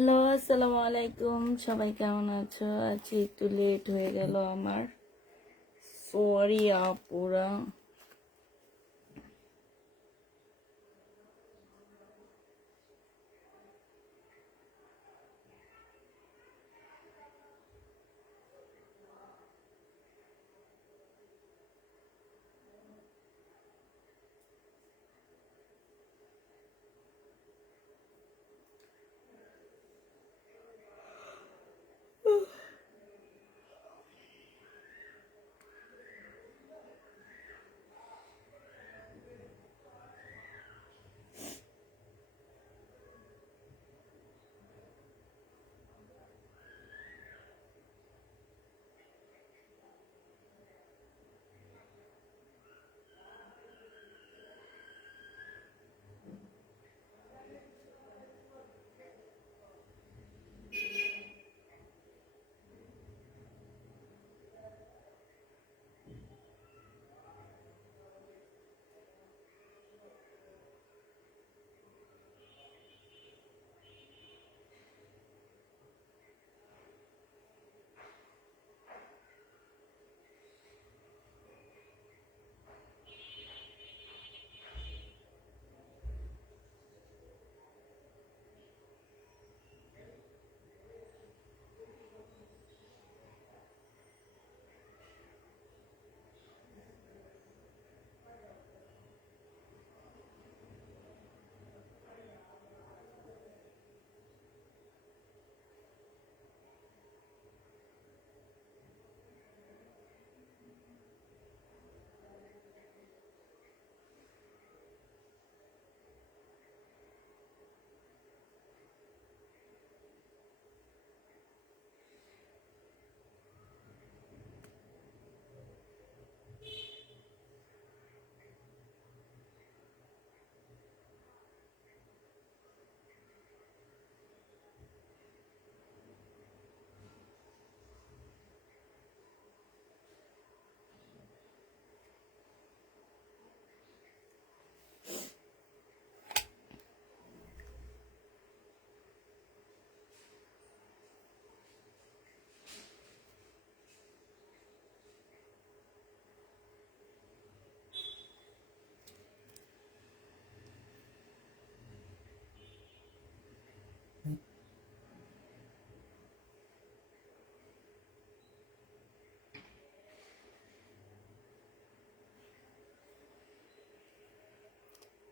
Hello, আসসালামু আলাইকুম। সবাই কেমন আছো? আজকে একটু লেট হয়ে গেল আমার, সরি আপুরা।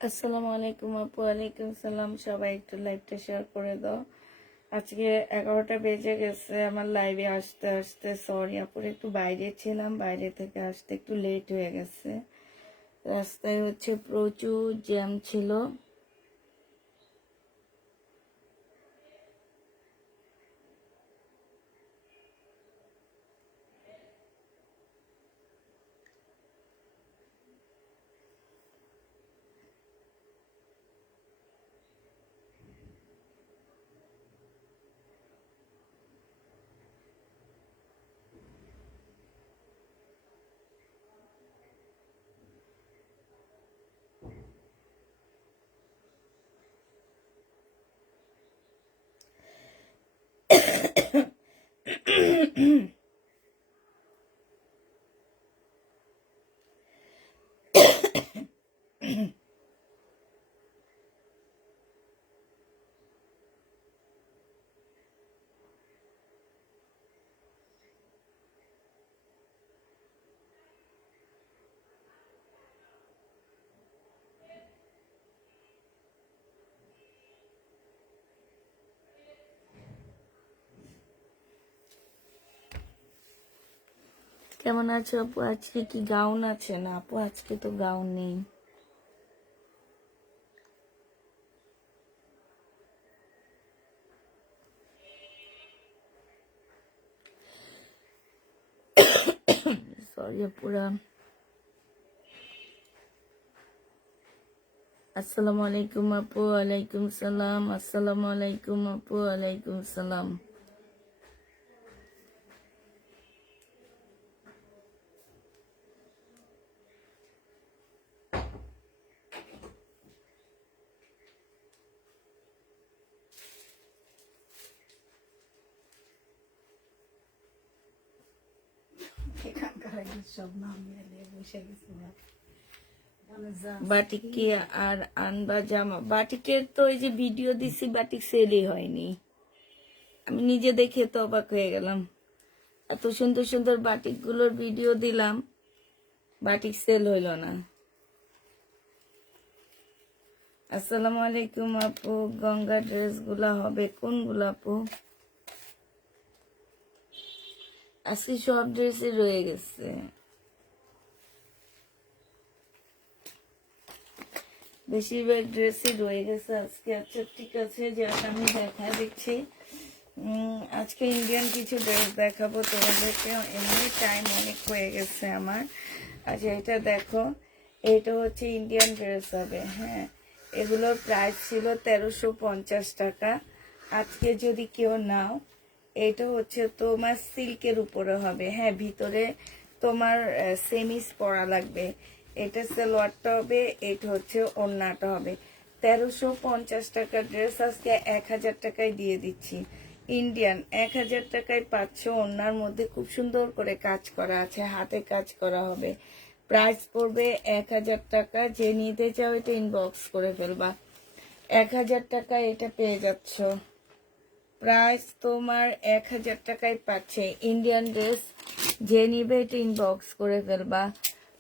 আসসালামু আলাইকুম আপু। ওয়ালাইকুম সালাম। সবাই একটু লাইভটা শেয়ার করে দাও। আজকে 11টা বেজে গেছে আমার লাইভে আসতে আসতে। সরি আপুর, একটু বাইরে ছিলাম, বাইরে থেকে আসতে একটু লেট হয়ে গেছে। রাস্তায় হচ্ছে প্রচুর জ্যাম ছিল। কেমন আছো আপু? আজকে কি গাউন আছে? না আপু, আজকে তো গাউন নেই। সরি আপুরা। আসসালামু আলাইকুম আপু। ওয়ালাইকুম সালাম। আসসালামু আলাইকুম আপু। ওয়ালাইকুম সালাম। বাটিক কি আর আনবা জামা? বাটিকের তো এই যে ভিডিও দিছি, বাটিক সেলই হয়নি। আমি নিজে দেখে তো অবাক হয়ে গেলাম, এত সুন্দর সুন্দর বাটিক গুলোর ভিডিও দিলাম, বাটিক সেল হইল না। আসসালামু আলাইকুম আপু, গঙ্গা ড্রেস গুলা হবে কোনগুলা আপু? আজকে সব ড্রেসে রয়ে গেছে, বেশিরভাগ ড্রেসই রয়ে গেছে আজকে। আচ্ছা ঠিক আছে, যাক আমি দেখা দিচ্ছি। আজকে ইন্ডিয়ান কিছু ড্রেস দেখাবো তোমাদেরকে, এমনি টাইম অনেক হয়ে গেছে আমার। আচ্ছা এটা দেখো, এটা হচ্ছে ইন্ডিয়ান ড্রেস হবে, হ্যাঁ। এগুলোর প্রাইস ছিল 1350 টাকা। আজকে যদি কেউ নাও, এটা হচ্ছে তোমার সিল্কের উপরে হবে, হ্যাঁ। ভিতরে তোমার সেমিস পরা লাগবে। এটা সালোয়ারটা হবে, এটা হচ্ছে ওড়নাটা হবে। 1350 টাকার ড্রেস আজকে 1000 টাকায় দিয়ে দিচ্ছি। ইন্ডিয়ান 1000 টাকায় পাচ্ছ। ওড়নার মধ্যে খুব সুন্দর করে কাজ করা আছে, হাতে কাজ করা হবে। প্রাইস পড়বে 1000 টাকা। যে নিতে চাও এটা ইনবক্স করে ফেলবা। 1000 টাকায় এটা পেয়ে যাচ্ছ। প্রাইস তোমার 1000 টাকায় পাচ্ছে ইন্ডিয়ান ড্রেস। যে নিবে এটা ইনবক্স করে ফেলবা।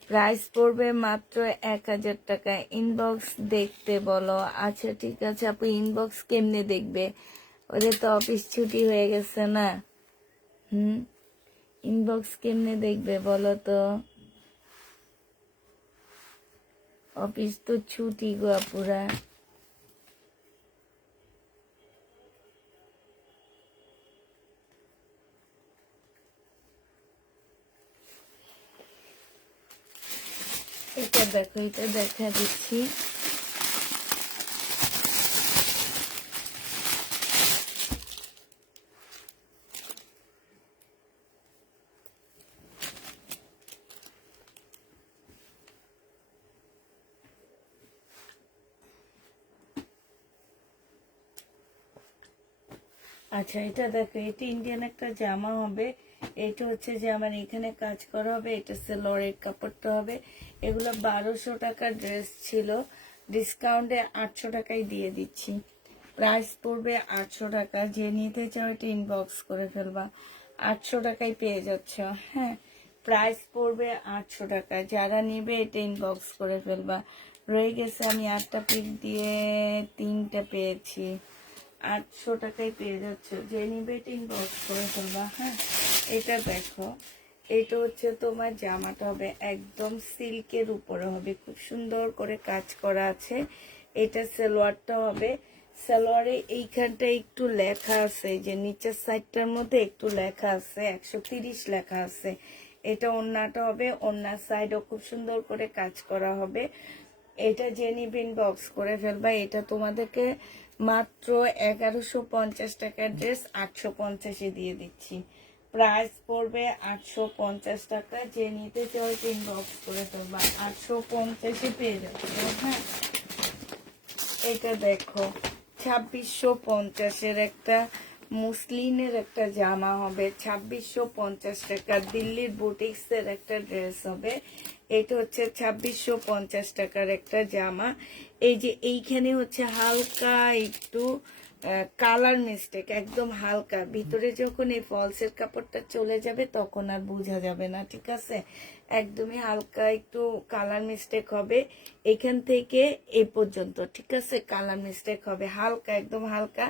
প্রাইস পড়বে মাত্র 1000 টাকা। ইনবক্স দেখতে বলো। আচ্ছা ঠিক আছে আপু, ইনবক্স কেমনে দেখবে? ওদের তো অফিস ছুটি হয়ে গেছে না। ইনবক্স কেমনে দেখবে বলো তো? অফিস তো ছুটি গো আপুরা। এটা দেখো, এটা দেখা দিচ্ছি। আচ্ছা এটা দেখো, এটা ইন্ডিয়ান একটা জামা হবে। এটা হচ্ছে যে আমার এখানে কাজ করা হবে, এটা সেলরের কাপড়টা হবে। এগুলো 1200 টাকার ড্রেস ছিল, ডিসকাউন্টে 800 টাকায় দিয়ে দিচ্ছি। প্রাইস পড়বে 800 টাকা। যে নিতে চাও এটা ইনবক্স করে ফেলবা। 800 টাকায় পেয়ে যাচ্ছ, হ্যাঁ। প্রাইস পড়বে 800 টাকা। যারা নিবে এটা ইনবক্স করে ফেলবা। রয়ে গেছে, আমি 8টা পিক দিয়ে 3টা পেয়েছি। 800 টাকায় পেয়ে যাচ্ছে। যে নিবে এটা ইনবক্স করে ফেলবা, হ্যাঁ। এটা দেখো, এটা হচ্ছে তোমার জামাটা হবে একদম সিল্কের উপরে হবে, খুব সুন্দর করে কাজ করা আছে। এটা সালোয়ারটা হবে। সালোয়ারে এইখানটা একটু লেখা আছে, যে নিচের সাইডটার মধ্যে একটু লেখা আছে 130 লেখা আছে। এটা ওড়নাটা হবে, ওড়নার সাইডও খুব সুন্দর করে কাজ করা হবে। এটা যে নিবে ইনবক্স করে ফেলবা। এটা তোমাদেরকে মাত্র 1150 টাকার ড্রেস 850-এ দিয়ে দিচ্ছি। প্রাইস পড়বে 850 টাকা। যে নিতে চাও ইনবক্স করে ফেলবা। 850-এ পেয়ে যাচ্ছে, হ্যাঁ। এটা দেখো, 2650-এর একটা মুসলিনের একটা জামা হবে, 2650 টাকা। দিল্লির বুটিক্সের একটা ড্রেস হবে। এটা হচ্ছে 2650 টাকার একটা জামা। এই যে এইখানে হচ্ছে হালকা একটু কালার মিস্টেক, একদম হালকা। ভিতরে যখন এই ফলসের কাপড়টা চলে যাবে তখন আর বোঝা যাবে না, ঠিক আছে। একদমই হালকা একটু কালার মিস্টেক হবে এখান থেকে এই পর্যন্ত, ঠিক আছে। কালার মিস্টেক হবে হালকা, একদম হালকা।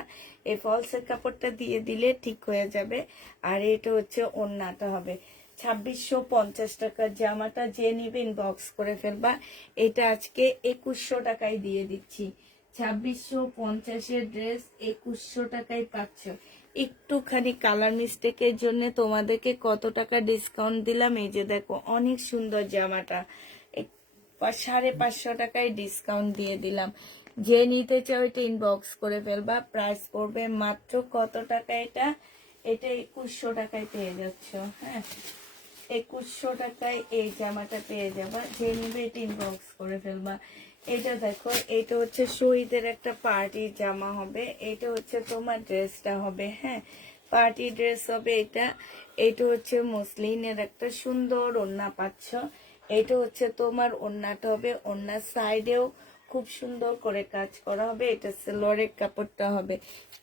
এই ফলসের কাপড়টা দিয়ে দিলে ঠিক হয়ে যাবে। আর এটা হচ্ছে ওড়নাটা হবে। 2650 টাকার জামাটা যে নিবে ইনবক্স করে ফেলবা। এটা আজকে 2100 টাকায় দিয়ে দিচ্ছি। 2650-এর ড্রেস 2100 টাকায় পাচ্ছ। একটুখানি কালার মিস্টেকের জন্য তোমাদেরকে কত টাকা ডিসকাউন্ট দিলাম, এই যে দেখো অনেক সুন্দর জামাটা 550 টাকায় ডিসকাউন্ট দিয়ে দিলাম। যে নিতে চাও এটা ইনবক্স করে ফেলবা। প্রাইস পড়বে মাত্র কত টাকা? এটা 2100 টাকায় পেয়ে যাচ্ছ, হ্যাঁ। 2100 টাকায় এই জামাটা পেয়ে যাবা। যে নিবে এটা ইনবক্স করে ফেলবা। এটা দেখো, এটা হচ্ছে শহীদের একটা পার্টির জামা হবে। এটা হচ্ছে তোমার ড্রেসটা হবে, হ্যাঁ। পার্টি ড্রেস হবে এটা। এটা হচ্ছে মসলিনের একটা সুন্দর ওড়না পাচ্ছ। এটা হচ্ছে তোমার ওড়নাটা হবে, ওড়নার সাইডেও খুব সুন্দর করে কাজ করা হবে। এটা সেলোয়ারের কাপড়টা হবে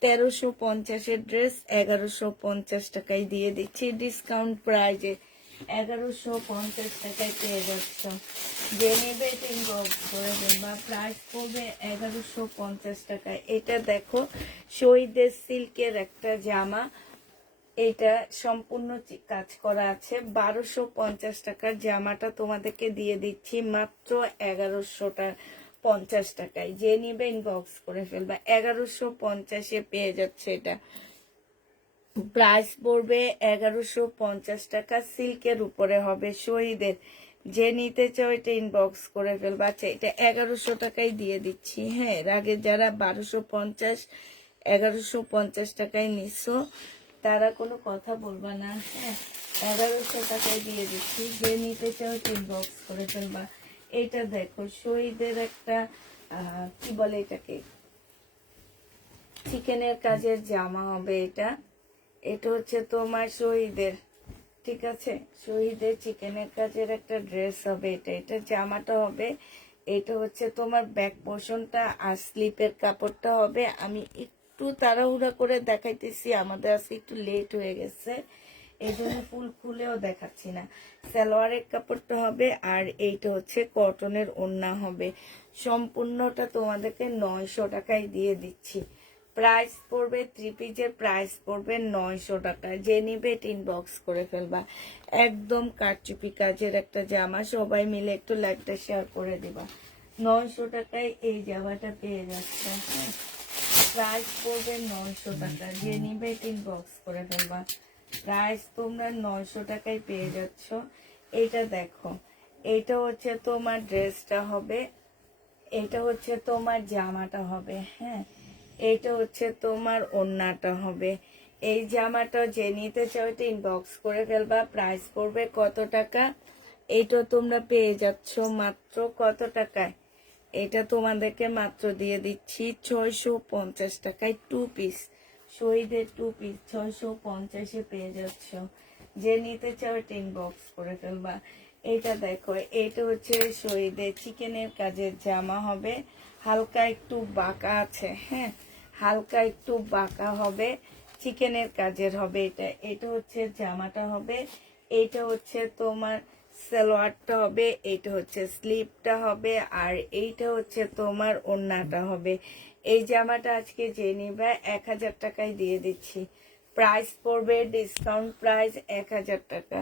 1350-এর ড্রেস 1150 টাকায় দিয়ে দিচ্ছি ডিসকাউন্ট প্রাইজে। 1150 টাকায় পেয়ে যাচ্ছ। যে নেবে ইনবক্স করে দেবা। প্রাইস পড়বে 1150 টাকায়। এটা দেখো শহীদের সিল্কের একটা জামা, এটা সম্পূর্ণ কাজ করা আছে। 1250 টাকার জামাটা তোমাদেরকে দিয়ে দিচ্ছি মাত্র 1150 টাকায়। যে নিবে ইনবক্স করে ফেলবা। 1150-এ পেয়ে যাচ্ছে এটা। প্রাইস পড়বে 1150 টাকা। সিল্কের উপরে হবে শহীদের। যে নিতে চাও এটা ইনবক্স করে ফেলবা। আচ্ছা এটা 1100 টাকায় দিয়ে দিচ্ছি। হ্যাঁ, এর আগে যারা 1250 1150 টাকায় নিছো তারা কোনো কথা বলবা না। হ্যাঁ, 1100 টাকায় দিয়ে দিচ্ছি। যে নিতে চাও এটা ইনবক্স করে ফেলবা। এটা দেখো শহীদের একটা কি বলে এটাকে, চিকেনের কাজের জামা হবে এটা। এটা হচ্ছে তোমার শহীদের, ঠিক আছে, শহীদের চিকেনের কাজের একটা ড্রেস হবে এটা। এটা জামাটা হবে। এটা হচ্ছে তোমার ব্যাক পোর্শনটা আর স্লিপের কাপড়টা হবে। আমি একটু তাড়াহুড়া করে দেখাইতেছি, আমাদের আজকে একটু লেট হয়ে গেছে, এই জন্য ফুল খুলেও দেখাচ্ছি না। সালোয়ারের কাপড়টা হবে আর এইটা হচ্ছে কটনের ওড়না হবে। সম্পূর্ণটা তোমাদেরকে 900 টাকায় দিয়ে দিচ্ছি। প্রাইস পড়বে, 3 পিসের প্রাইস পড়বে 900 টাকা। যে নিবে ইনবক্স করে ফেলবা। একদম কারচুপি কাজের একটা জামা, সবাই মিলে একটু লাইকটা শেয়ার করে দিবা। 900 টাকায় এই জামাটা পেয়ে যাচ্ছে। হ্যাঁ, প্রাইস পড়বে 900 টাকা। যে নিবে ইনবক্স করে ফেলবা। প্রাইস তোমরা 900 টাকায় পেয়ে যাচ্ছ। এটা দেখো, এটা হচ্ছে তোমার ড্রেসটা হবে, এটা হচ্ছে তোমার জামাটা হবে। হ্যাঁ, এইটা হচ্ছে তোমার ওড়নাটা হবে। এই জামাটা যে নিতে চাও এটা ইনবক্স করে ফেলবা। প্রাইস পড়বে কত টাকা? এইটা তোমরা পেয়ে যাচ্ছ মাত্র কত টাকায়? এটা তোমাদেরকে মাত্র দিয়ে দিচ্ছি 650 টাকায়। 2 পিস শহীদের 2 পিস 650-এ পেয়ে যাচ্ছ। যে নিতে চাও এটা ইনবক্স করে ফেলবা। এটা দেখো, এটা হচ্ছে শহীদের চিকেনের কাজের জামা হবে। হালকা একটু বাঁকা আছে। হ্যাঁ, হালকা একটু বাঁকা হবে, চিকেনের কাজের হবে এটা। এটা হচ্ছে জামাটা হবে। এইটা হচ্ছে তোমার সালোয়ারটা হবে। এইটা হচ্ছে স্লিপটা হবে আর এইটা হচ্ছে তোমার ওড়নাটা হবে। এই জামাটা আজকে যে নিবে 1000 টাকায় দিয়ে দিচ্ছি। প্রাইস পড়বে ডিসকাউন্ট প্রাইস 1000 টাকা।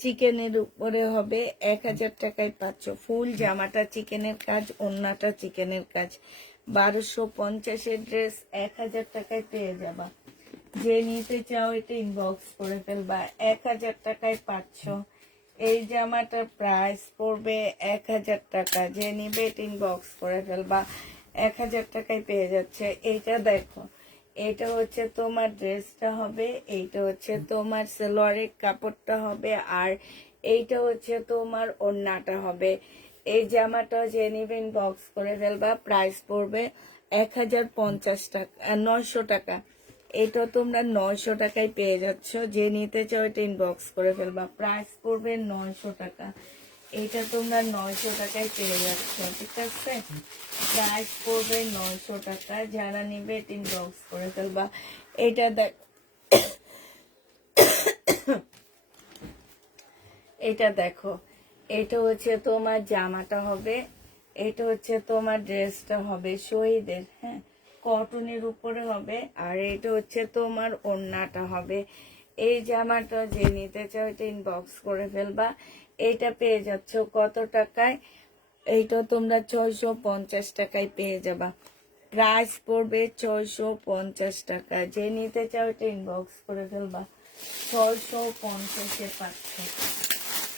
চিকেনের উপরে হবে, 1000 টাকায় পাচ্ছ। ফুল জামাটা চিকেনের কাজ, ওড়নাটা চিকেনের কাজ। 1250-এর ড্রেস 1000 টাকায় পেয়ে যাবা। যে নিতে চাও এটা ইনবক্স করে ফেলবা। 1000 টাকায় পাচ্ছ। এই জামাটার প্রাইস পড়বে 1000 টাকা। যে নিবে এটা ইনবক্স করে ফেলবা। 1000 টাকায় পেয়ে যাচ্ছে। এইটা দেখো, এটা হচ্ছে তোমার ড্রেসটা হবে, এইটা হচ্ছে তোমার সালোয়ারের কাপড়টা হবে আর এইটা হচ্ছে তোমার ওড়নাটা হবে। এই জামাটা যে নিবে ইনবক্স করে ফেলবা। প্রাইস পড়বে 1050 টাকা, 900 টাকা। এটা তোমরা 900 টাকায় পেয়ে যাচ্ছ। যে নিতে চাও এটা ইনবক্স করে ফেলবা। প্রাইস পড়বে 900 টাকা। এটা তোমরা 900 টাকায় পেয়ে যাচ্ছ, ঠিক আছে। প্রাইস পড়বে 900 টাকা। যারা নিবে এটা ইনবক্স করে ফেলবা। এটা দেখ, এটা দেখো, এটা হচ্ছে তোমার জামাটা হবে, এটা হচ্ছে তোমার ড্রেসটা হবে শহীদের। হ্যাঁ, কটনের উপরে হবে আর এটা হচ্ছে তোমার ওড়নাটা হবে। এই জামাটা যে নিতে চাও এটা ইনবক্স করে ফেলবা। এইটা পেয়ে যাচ্ছ কত টাকায়? এইটা তোমরা 650 টাকায় পেয়ে যাবা। প্রাইস পড়বে 650 টাকা। যে নিতে চাও এটা ইনবক্স করে ফেলবা। 650-এ পাচ্ছ।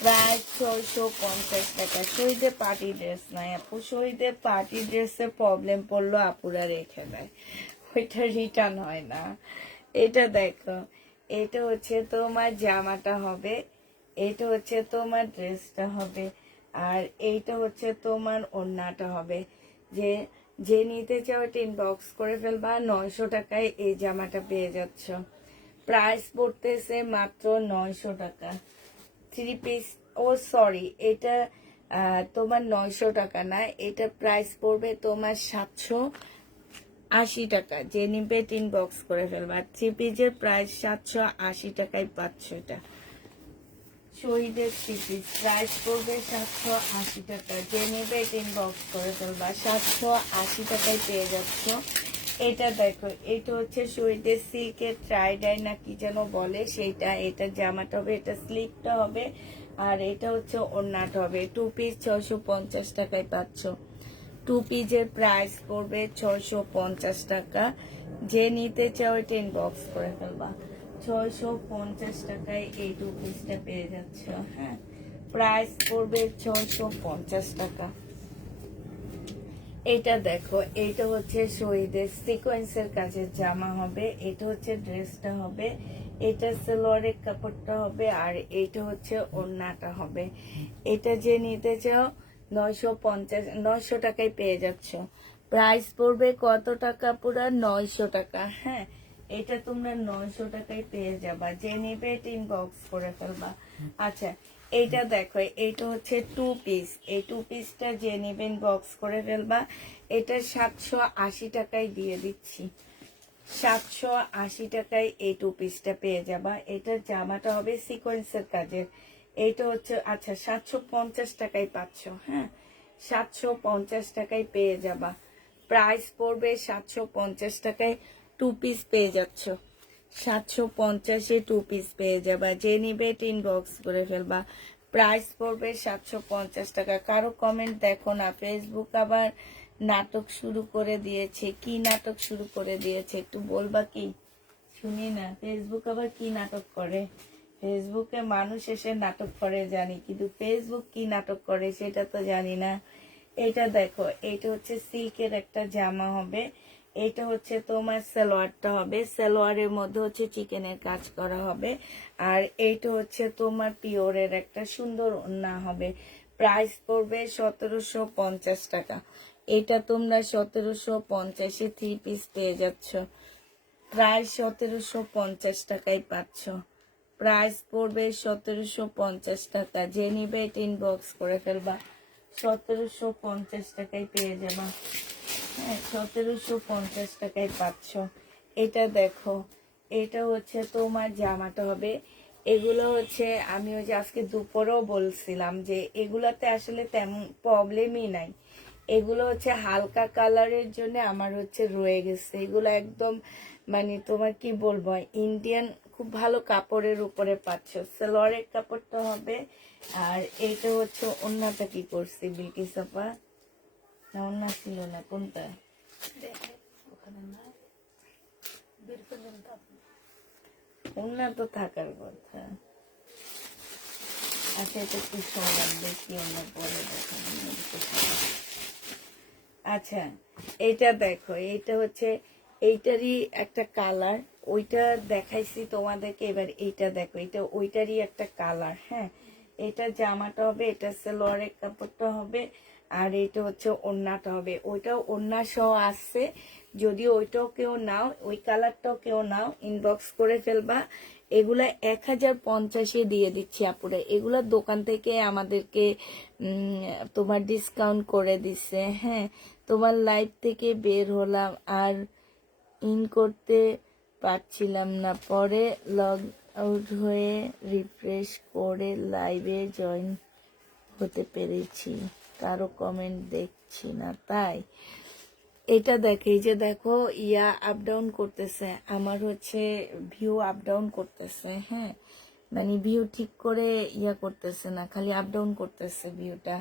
প্রায় 650 টাকা। শহীদের পার্টি ড্রেস নাই আপু, শহীদের পার্টি ড্রেসে প্রবলেম পড়লো আপুরা রেখে দেয়, ওইটা রিটার্ন হয় না। এটা দেখো, এটা হচ্ছে তোমার জামাটা হবে, এটা হচ্ছে তোমার ড্রেসটা হবে আর এইটা হচ্ছে তোমার ওড়নাটা হবে। যে যে নিতে চাও এটা ইনবক্স করে ফেলবা। 900 টাকায় এই জামাটা পেয়ে যাচ্ছ। প্রাইস পড়তেছে মাত্র 900 টাকা। 3 পিস, ও সরি, এটা তোমার 900 টাকা না, এটা প্রাইস পড়বে তোমার 780 টাকা। যে নিবে টিন বক্স করে ফেলবা। 3 পিসের প্রাইস 780 টাকায় পাচ্ছ। এটা শহীদের 3 পিস প্রাইস পড়বে 780 টাকা। যে নিবে টিন বক্স করে ফেলবা, 780 টাকায় পেয়ে যাচ্ছ। এটা দেখো, এটা হচ্ছে শহীদের সিল্কের ট্রাইডাই না কি যেন বলে সেইটা। এটা জামাটা হবে, এটা স্লিপটা হবে, আর এটা হচ্ছে ওড়নাটা হবে। 2 পিস 650 টাকায় পাচ্ছ। 2 পিসের প্রাইস পড়বে 650 টাকা। যে নিতে চাও এটা ইনবক্স করে ফেলবা। 650 টাকায় এই 2 পিসটা পেয়ে যাচ্ছ। হ্যাঁ, প্রাইস পড়বে 650 টাকা। এটা দেখো, এটা হচ্ছে শহীদের সিকোয়েন্সের কাজের জামা হবে। এটা হচ্ছে ড্রেসটা হবে, এটা সালোয়ারের কাপড়টা হবে, আর এটা হচ্ছে ওড়নাটা হবে। এটা যে নিতে চাও 950 টাকায় পেয়ে যাচ্ছ। প্রাইস পড়বে কত টাকা? পুরা 900 টাকা। হ্যাঁ, এটা তোমরা 900 টাকায় পেয়ে যাবা। যে নিবে ইনবক্স করে ফেলবা। আচ্ছা, এইটা দেখো, এইটা হচ্ছে 2 পিস। এই 2 পিসটা যে নেবেন বক্স করে ফেলবা। এটা 780 টাকায় দিয়ে দিচ্ছি। 780 টাকায় এই 2 পিসটা পেয়ে যাবা। এটার জামাটা হবে সিকোয়েন্সের কাজের। এইটা হচ্ছে, আচ্ছা, 750 টাকায় পাচ্ছ। হ্যাঁ, 750 টাকায় পেয়ে যাবা। প্রাইস পড়বে 750 টাকায় 2 পিস পেয়ে যাচ্ছ। 750-এ 2 পিস পেয়ে যাবা। যে নিবে ইনবক্স করে ফেলবা। প্রাইস পড়বে 750 টাকা। কারো কমেন্ট দেখো না, ফেসবুক আবার নাটক শুরু করে দিয়েছে। কি নাটক শুরু করে দিয়েছে একটু বলবা কি? শুনি না, ফেসবুক আবার কি নাটক করে। ফেসবুকে মানুষ এসে নাটক করে জানি, কিন্তু ফেসবুক কি নাটক করে সেটা তো জানি না। এটা দেখো, এটা হচ্ছে সিল্কের একটা জামা হবে। এটা হচ্ছে তোমার সালোয়ারটা হবে, সালোয়ারের মধ্যে হচ্ছে চিকেনের কাজ করা হবে। আর এইটা হচ্ছে তোমার পিওরের একটা সুন্দর ওড়না হবে। প্রাইস পড়বে 1750 টাকা। এটা তোমরা 1750-এ 3 পিস পেয়ে যাচ্ছ। প্রায় 1750 টাকায় পাচ্ছ। প্রাইস পড়বে 1750 টাকা। যে নিবে এটা ইনবক্স করে ফেলবা। 1750 টাকায় পেয়ে যাবা। হ্যাঁ, 1750 টাকায় পাচ্ছ। এটা দেখো, এটা হচ্ছে তোমার জামাটা হবে। এগুলো হচ্ছে, আমি ওই যে আজকে দুপুরেও বলছিলাম যে এগুলাতে আসলে তেমন প্রবলেমই নাই। এগুলো হচ্ছে হালকা কালারের জন্য আমার হচ্ছে রয়ে গেছে। এগুলো একদম মানে তোমার কি বলবো, ইন্ডিয়ান খুব ভালো কাপড়ের উপরে পাচ্ছ। সালোয়ারের কাপড়টা হবে। আর এইটা হচ্ছে ওড়নাটা কি করছি বিলকিস আপা? না, ওড়না ছিল না, কোনটা? ওড়না তো থাকার কথা। আচ্ছা, এটা একটু সরান দেখি, অন্য পরে দেখো। আচ্ছা, এটা দেখো, এটা হচ্ছে এইটারই একটা কালার। ওইটা দেখাইছি তোমাদেরকে, এবার এইটা দেখো, এটা ওইটারই একটা কালার। হ্যাঁ, এটা জামাটা হবে, এটা সালোয়ারের কাপড়টা হবে, আর এটা হচ্ছে ওড়নাটা হবে। ওইটাও ওড়না সহ আসছে। যদি ওইটাও কেউ নাও, ওই কালারটাও কেউ নাও, ইনবক্স করে ফেলবা। এগুলা 1050-এ দিয়ে দিচ্ছি আপুরে। এগুলা দোকান থেকে আমাদেরকে তোমার ডিসকাউন্ট করে দিচ্ছে। হ্যাঁ, তোমার লাইভ থেকে বের হলাম আর ইন করতে পারছিলাম না, পরে লগ আউট হয়ে রিফ্রেশ করে লাইভে জয়েন হতে পেরেছি। কারো কমেন্ট দেখছি না তাই। এটা দেখে, এই যে দেখো, ইয়া আপ ডাউন করতেছে আমার, হচ্ছে ভিউ আপ ডাউন করতেছে। হ্যাঁ, মানে ভিউ ঠিক করে ইয়া করতেছে না, খালি আপ ডাউন করতেছে ভিউটা।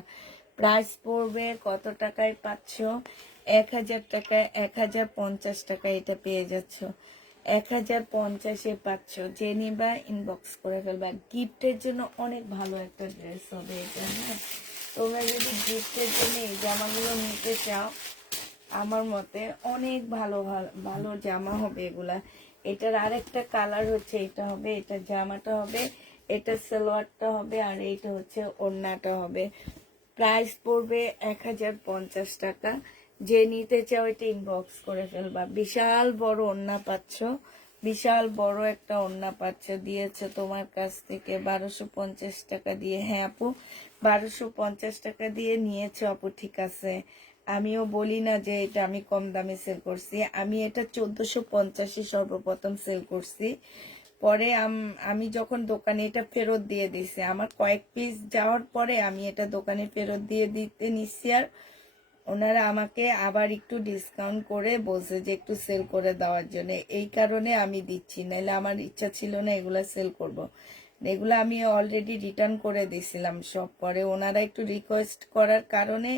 প্রাইস পড়বে কত টাকায় পাচ্ছ? 1000 টাকায়, 1050 টাকায় এটা পেয়ে যাচ্ছ। 1050-এ পাচ্ছ। যে নিবা ইনবক্স করে ফেলবা। গিফটের জন্য অনেক ভালো একটা ড্রেস হবে এটা। হ্যাঁ, তোমরা যদি গিফটের জন্য এই জামাগুলো নিতে চাও, আমার মতে অনেক ভালো ভালো ভালো জামা হবে এগুলা। এটার আরেকটা কালার হচ্ছে, এটা হবে, এটা জামাটা হবে, এটা সালোয়ারটা হবে, আর এইটা হচ্ছে ওড়নাটা হবে। প্রাইস পড়বে 1050 টাকা। যে নিতে চাও এটা ইনবক্স করে ফেলবা। বিশাল বড় ওড়না পাচ্ছ। বিশাল বড় একটা ওড়না পাচ্ছ, দিয়েছে তোমার কাছ থেকে 1250 টাকা দিয়ে। হ্যাঁ আপু, 1250 টাকা দিয়ে নিয়েছো আপু, ঠিক আছে। আমিও বলি না যে এটা আমি কম দামে সেল করছি, আমি এটা 1450 সর্বপ্রথম সেল করছি। পরে আমি যখন দোকানে এটা ফেরত দিয়ে দিছি, আমার কয়েক পিস যাওয়ার পরে আমি এটা দোকানে ফেরত দিয়ে দিতে নিচ্ছি, আর ওনারা আমাকে আবার একটু ডিসকাউন্ট করে বলছে যে একটু সেল করে দেওয়ার জন্য, এই কারণে আমি দিচ্ছি, নাহলে আমার ইচ্ছা ছিল না এগুলা সেল করব। এগুলো আমি অলরেডি রিটার্ন করে দিয়েছিলাম সব, পরে ওনারা একটু রিকোয়েস্ট করার কারণে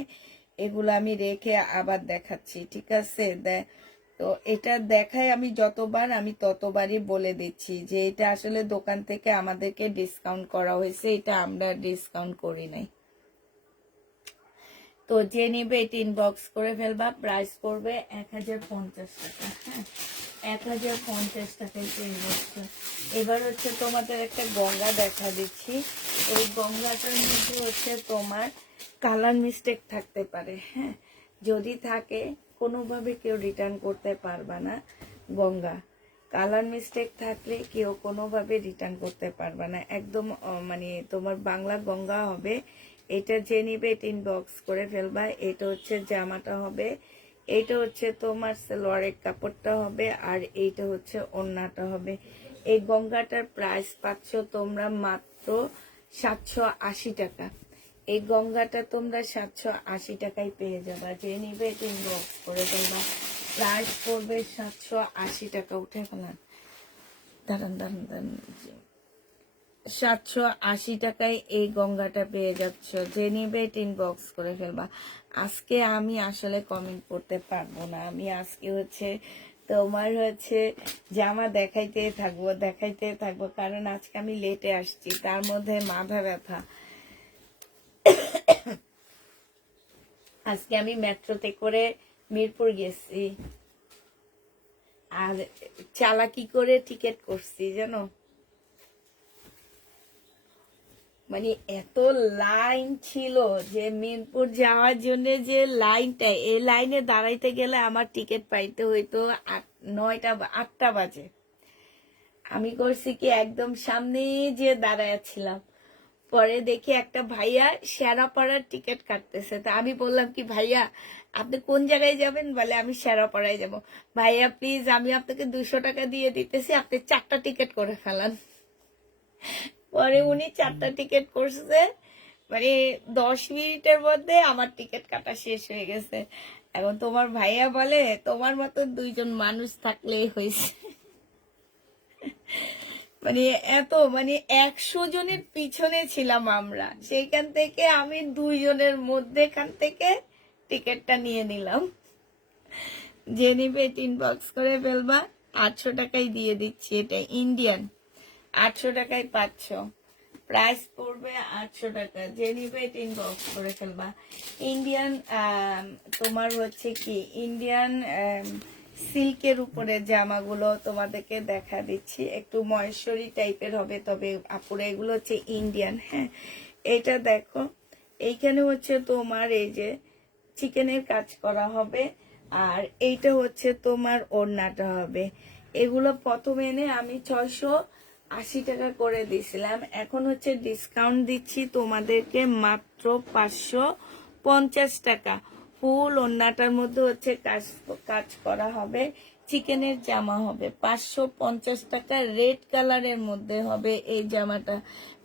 এগুলো আমি রেখে আবার দেখাচ্ছি, ঠিক আছে। তো এটা দেখায় আমি যতবার, আমি ততবারই বলে দিচ্ছি যে এটা আসলে দোকান থেকে আমাদেরকে ডিসকাউন্ট করা হয়েছে, এটা আমরা ডিসকাউন্ট করি নাই। তো যে নিবে এটি ইনবক্স করে ফেলবা, প্রাইস করবে 1050 টাকা। হ্যাঁ, 1050 টাকায় পেয়ে যাচ্ছে। এবার হচ্ছে তোমাদের একটা গঙ্গা দেখা দিচ্ছি। এই গঙ্গাটার মধ্যে হচ্ছে তোমার কালার মিস্টেক থাকতে পারে। হ্যাঁ, যদি থাকে কোনোভাবে কেউ রিটার্ন করতে পারবা না। গঙ্গা কালার মিস্টেক থাকলে কেউ কোনোভাবে রিটার্ন করতে পারবা না, একদম মানে তোমার বাংলা গঙ্গা হবে। এটা যে নিবে এটা ইনবক্স করে ফেলবা। এটা হচ্ছে জামাটা হবে, এইটা হচ্ছে তোমার সালোয়ারের কাপড়টা হবে, আর এইটা হচ্ছে ওড়নাটা হবে। এই গঙ্গাটার প্রাইস পাচ্ছ তোমরা মাত্র 780 টাকা। এই গঙ্গাটা তোমরা 780 টাকায় পেয়ে যাবা। যে নিবে এটা ইনবক্স করে ফেলবা, প্রাইস পড়বে 780 টাকা। উঠে ফেলান, দাঁড়ান দাঁড়ান দাঁড়ান, 780 টাকায় এই গঙ্গাটা পেয়ে যাচ্ছ। যে নিবে এটা ইনবক্স করে ফেলবা। আজকে আমি আসলে কমেন্ট করতে পারবো না, আমি আজকে হচ্ছে তোমার হচ্ছে জামা দেখাইতে থাকবো, কারণ আজকে আমি লেটে আসছি, তার মধ্যে মাথা ব্যথা। আজকে আমি মেট্রোতে করে মিরপুর গেছি, আর চালাকি করে টিকিট করছি জানো। মানে এত লাইন ছিল যে মিরপুর যাওয়ার জন্য, যে লাইনটা, এই লাইনে দাঁড়াইতে গেলে আমার টিকিট পাইতে হইতো 8টা বাজে। আমি করছি কি একদম সামনে যে দাঁড়াইছিলাম, পরে দেখি একটা ভাইয়া শেরাপাড়ার টিকিট কাটতেছে। তা আমি বললাম কি ভাইয়া আপনি কোন জায়গায় যাবেন, বলে আমি শেরাপাড়ায় যাব। ভাইয়া প্লিজ আমি আপনাকে 200 টাকা দিয়ে দিতেছি, আপনি 4টা টিকিট করে ফেলান। পরে উনি 4টা টিকিট করছে, মানে 10 মিনিটের মধ্যে আমার টিকিট কাটা শেষ হয়ে গেছে। এখন তোমার ভাইয়া বলে তোমার মতো 2জন মানুষ থাকলেই হয়েছে। মানে এত, মানে 100 জনের পিছনে ছিলাম আমরা, সেইখান থেকে আমি 2জনের মধ্যেখান থেকে টিকিটটা নিয়ে নিলাম। যে নিবে ইনবক্স করে ফেলবা, 800 টাকায় দিয়ে দিচ্ছি। এটা ইন্ডিয়ান, 800 টাকায় পাচ্ছ, প্রাইস পড়বে 800 টাকা। যে নিবে ইনবক্স করে ফেলবা। ইন্ডিয়ান তোমার হচ্ছে কি ইন্ডিয়ান সিল্কের উপরে জামাগুলো তোমাদেরকে দেখা দিচ্ছি, একটু মহেশ্বরী টাইপের হবে, তবে আপুরা এগুলো হচ্ছে ইন্ডিয়ান। হ্যাঁ, এটা দেখো, এইখানে হচ্ছে তোমার এই যে চিকেনের কাজ করা হবে, আর এইটা হচ্ছে তোমার ওড়নাটা হবে। এগুলো প্রথমে এনে আমি 680 টাকা করে দিছিলাম, এখন হচ্ছে ডিসকাউন্ট দিচ্ছি তোমাদেরকে মাত্র 550 টাকা। ফুল ওড়নাটার মধ্যে হচ্ছে কাজ করা হবে, চিকেনের জামা হবে 550 টাকা, রেড কালারের মধ্যে হবে এই জামাটা।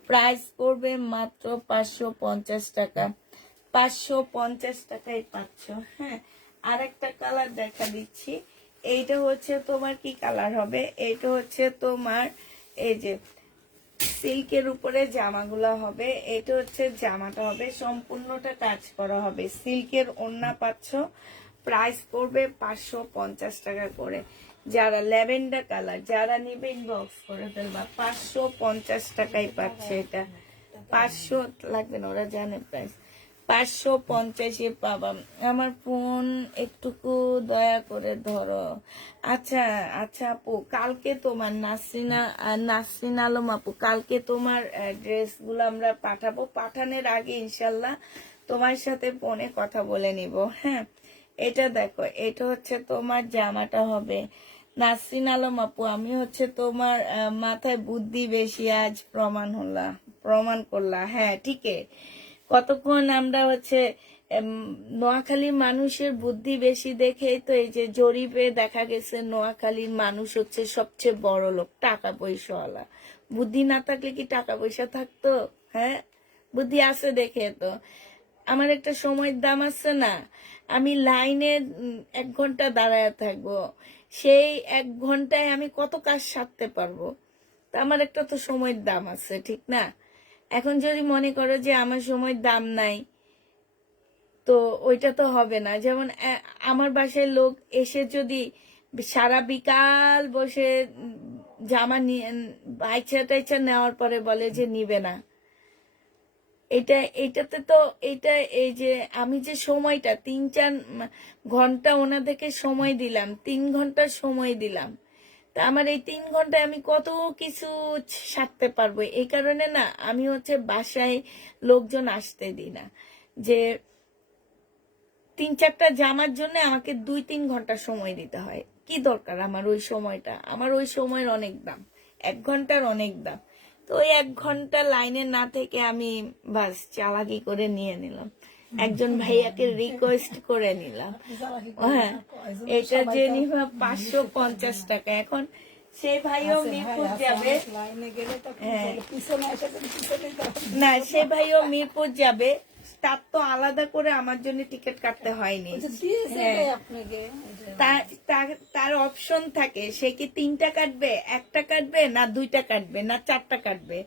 প্রাইস পড়বে মাত্র 550 টাকা। 550 টাকায় পাচ্ছ। হ্যাঁ, আরেকটা কালার দেখা দিচ্ছি। এইটা হচ্ছে তোমার কি কালার হবে, এইটা হচ্ছে তোমার এই যে সিল্কের উপরে জামাগুলো হবে। এটা হচ্ছে জামাটা হবে, সম্পূর্ণটা কাজ করা হবে, সিল্কের ওড়না পাচ্ছ। প্রাইস পড়বে 550 টাকা করে। যারা ল্যাভেন্ডার কালার যারা নিবে ইনবক্স করে ফেলবা, 550 টাকায় পাচ্ছে এটা। 500 লাগবে না, ওরা জানে প্রাইস। 550-এ পাবা। আমার ফোন একটুকু দয়া করে ধরো। আচ্ছা আচ্ছা আপু, কালকে তোমার নাসরিন আলম আপু, কালকে তোমার ড্রেসগুলো আমরা পাঠাবো, পাঠানোর আগে ইনশাল্লাহ তোমার সাথে ফোনে কথা বলে নিব। হ্যাঁ, এটা দেখো, এটা হচ্ছে তোমার জামাটা হবে, নাসরিন আলম আপু, আমি হচ্ছে তোমার মাথায় বুদ্ধি বেশি, আজ প্রমাণ করলা। হ্যাঁ ঠিকই, কতক্ষণ আমরা হচ্ছে নোয়াখালীর মানুষের বুদ্ধি বেশি দেখেই তো এই যে জরিপে দেখা গেছে নোয়াখালীর মানুষ হচ্ছে সবচেয়ে বড় লোক, টাকা পয়সাওয়ালা। বুদ্ধি না থাকলে কি টাকা পয়সা থাকতো? হ্যাঁ, বুদ্ধি আছে দেখে তো। আমার একটা সময়ের দাম আছে না, আমি লাইনে 1 ঘন্টা দাঁড়ায় থাকবো, সেই 1 ঘন্টায় আমি কত কাজ সারতে পারবো? তা আমার একটা তো সময়ের দাম আছে, ঠিক না? এখন যদি মনে করো যে আমার সময়ের দাম নাই, তো ওইটা তো হবে না। যেমন আমার বাসায় লোক এসে যদি সারা বিকাল বসে জামা নিয়ে বাইচা টাইচা নেওয়ার পরে বলে যে নিবে না, এটাতে তো এটা এই যে আমি যে সময়টা 3-4 ঘন্টা ওনাদেরকে সময় দিলাম, 3 ঘন্টা সময় দিলাম, তা আমার এই 3 ঘন্টায় আমি কত কিছু সারতে পারবো। এই কারণে না আমি হচ্ছে বাসায় লোকজন আসতে দিই না, যে 3-4টা জামার জন্য আমাকে 2-3 ঘন্টা সময় দিতে হয়। কি দরকার আমার ওই সময়টা? আমার ওই সময়ের অনেক দাম, 1 ঘন্টার অনেক দাম। তো ওই 1 ঘন্টা লাইনে না থেকে আমি বাস চালাকি করে নিয়ে নিলাম, একজন ভাইয়াকে রিকোয়েস্ট করে নিলাম। হ্যাঁ, এটা যে নিবা 550 টাকা। এখন সেই ভাইও মিরপুর যাবে, হ্যাঁ না সে ভাইও মিরপুর যাবে, তার তো আলাদা করে আমার জন্য টিকিট কাটতে হয়নি। তার অপশন থাকে, সে কি 3টা কাটবে, 1টা কাটবে, না 2টা কাটবে, না 4টা কাটবে।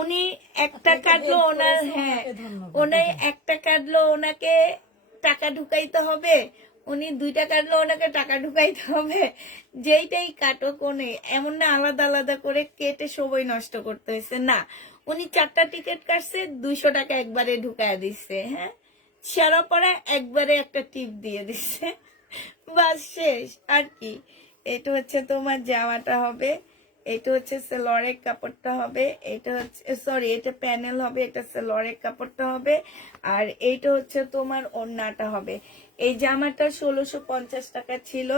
উনি 1টা কাটলো ওনার, হ্যাঁ উনি 1টা কাটলো ওনাকে টাকা ঢুকাইতে হবে, উনি 2টা কাটলো ওনাকে টাকা ঢুকাইতে হবে। যেইটাই কাটুক উনি এমন না আলাদা আলাদা করে কেটে সময় নষ্ট করতে হয়েছে, না উনি 4টা টিকিট কাটছে, 200 টাকা একবারে ঢুকায় দিচ্ছে। হ্যাঁ, সারা পরে একবারে একটা টিপ দিয়ে দিচ্ছে, বাস শেষ। আর কি, এটা হচ্ছে তোমার জামাটা হবে, এটা হচ্ছে সেলোয়ারের কাপড়টা হবে, এটা হচ্ছে সরি এটা প্যানেল হবে, এটা সেলোয়ারের কাপড়টা হবে, আর এইটা হচ্ছে তোমার ওড়নাটা হবে। এই জামাটা 1650 টাকা ছিল,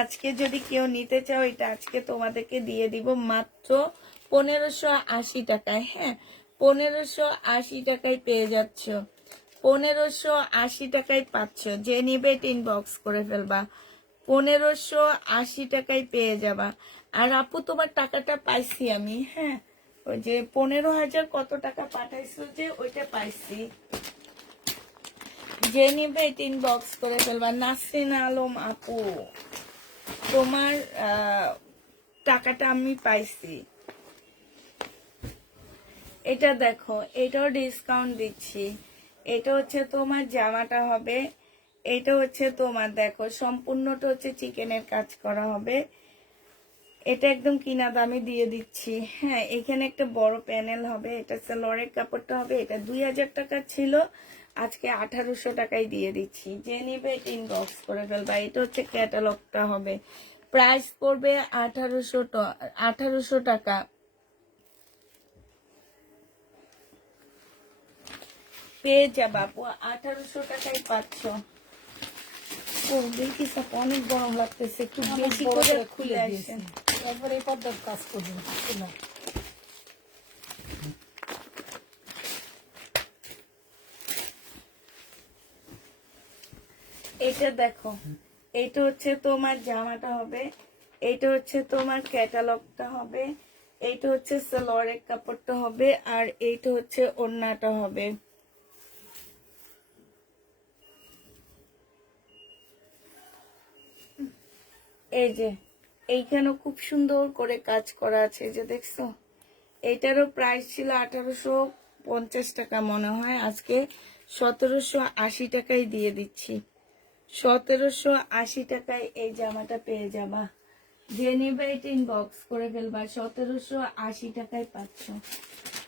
আজকে যদি কেউ নিতে চাও এটা আজকে তোমাদেরকে দিয়ে দিব মাত্র 1580 টাকায়। হ্যাঁ, 1580 টাকায় পেয়ে যাচ্ছ, 1580 টাকায় পাচ্ছ। যে নিবে ইনবক্স করে ফেলবা, 1580 টাকায় পেয়ে যাবা। আর আপু তোমার টাকাটা পাইছি আমি, হ্যাঁ ওই যে 15,000 কত টাকা পাঠাইছো যে ওইটা পাইছি। যে নিবে ইনবক্স করে ফেলবা। নাসরিন আলম আপু, তোমার টাকাটা আমি পাইছি। এটা দেখো, এটাও ডিসকাউন্ট দিচ্ছি। এটা হচ্ছে তোমার জামাটা হবে, এটা হচ্ছে তোমার দেখো সম্পূর্ণটা হচ্ছে চিকেনের কাজ করা হবে। এটা একদম কিনা দামে দিয়ে দিচ্ছি। হ্যাঁ, এখানে একটা বড় প্যানেল হবে, এটা সালোয়ারের কাপড়টা হবে, এটা 2000 টাকা ছিল, আজকে 1800 টাকায় দিয়ে দিচ্ছি। যে নিবে এটা ইনবক্স করে ফেলবা। এটা হচ্ছে ক্যাটালগটা হবে, প্রাইস পড়বে 1800 টাকা। পেয়ে যাবা আপু, 1800 টাকায় পাচ্ছ। ও দেখি সব অনেক গরম লাগতেছে, একটু বেশি করে খুলে আসেন। একবারে এই পর্দার কাজ করবেন না। এটা দেখো, এটা হচ্ছে তোমার জামাটা হবে, এটা হচ্ছে তোমার ক্যাটালগটা হবে, এইটা হচ্ছে সালোয়ারের কাপড়টা হবে, আর এইটা হচ্ছে ওড়নাটা হবে। এই যে এইখানেও খুব সুন্দর করে কাজ করা আছে, যে দেখছো। এইটারও প্রাইস ছিল 1850 টাকা মনে হয়, আজকে 1780 টাকায় দিয়ে দিচ্ছি। 1780 টাকায় এই জামাটা পেয়ে যাবা। যে নিবে এটা ইনবক্স করে ফেলবা, 1780 টাকায় পাচ্ছ।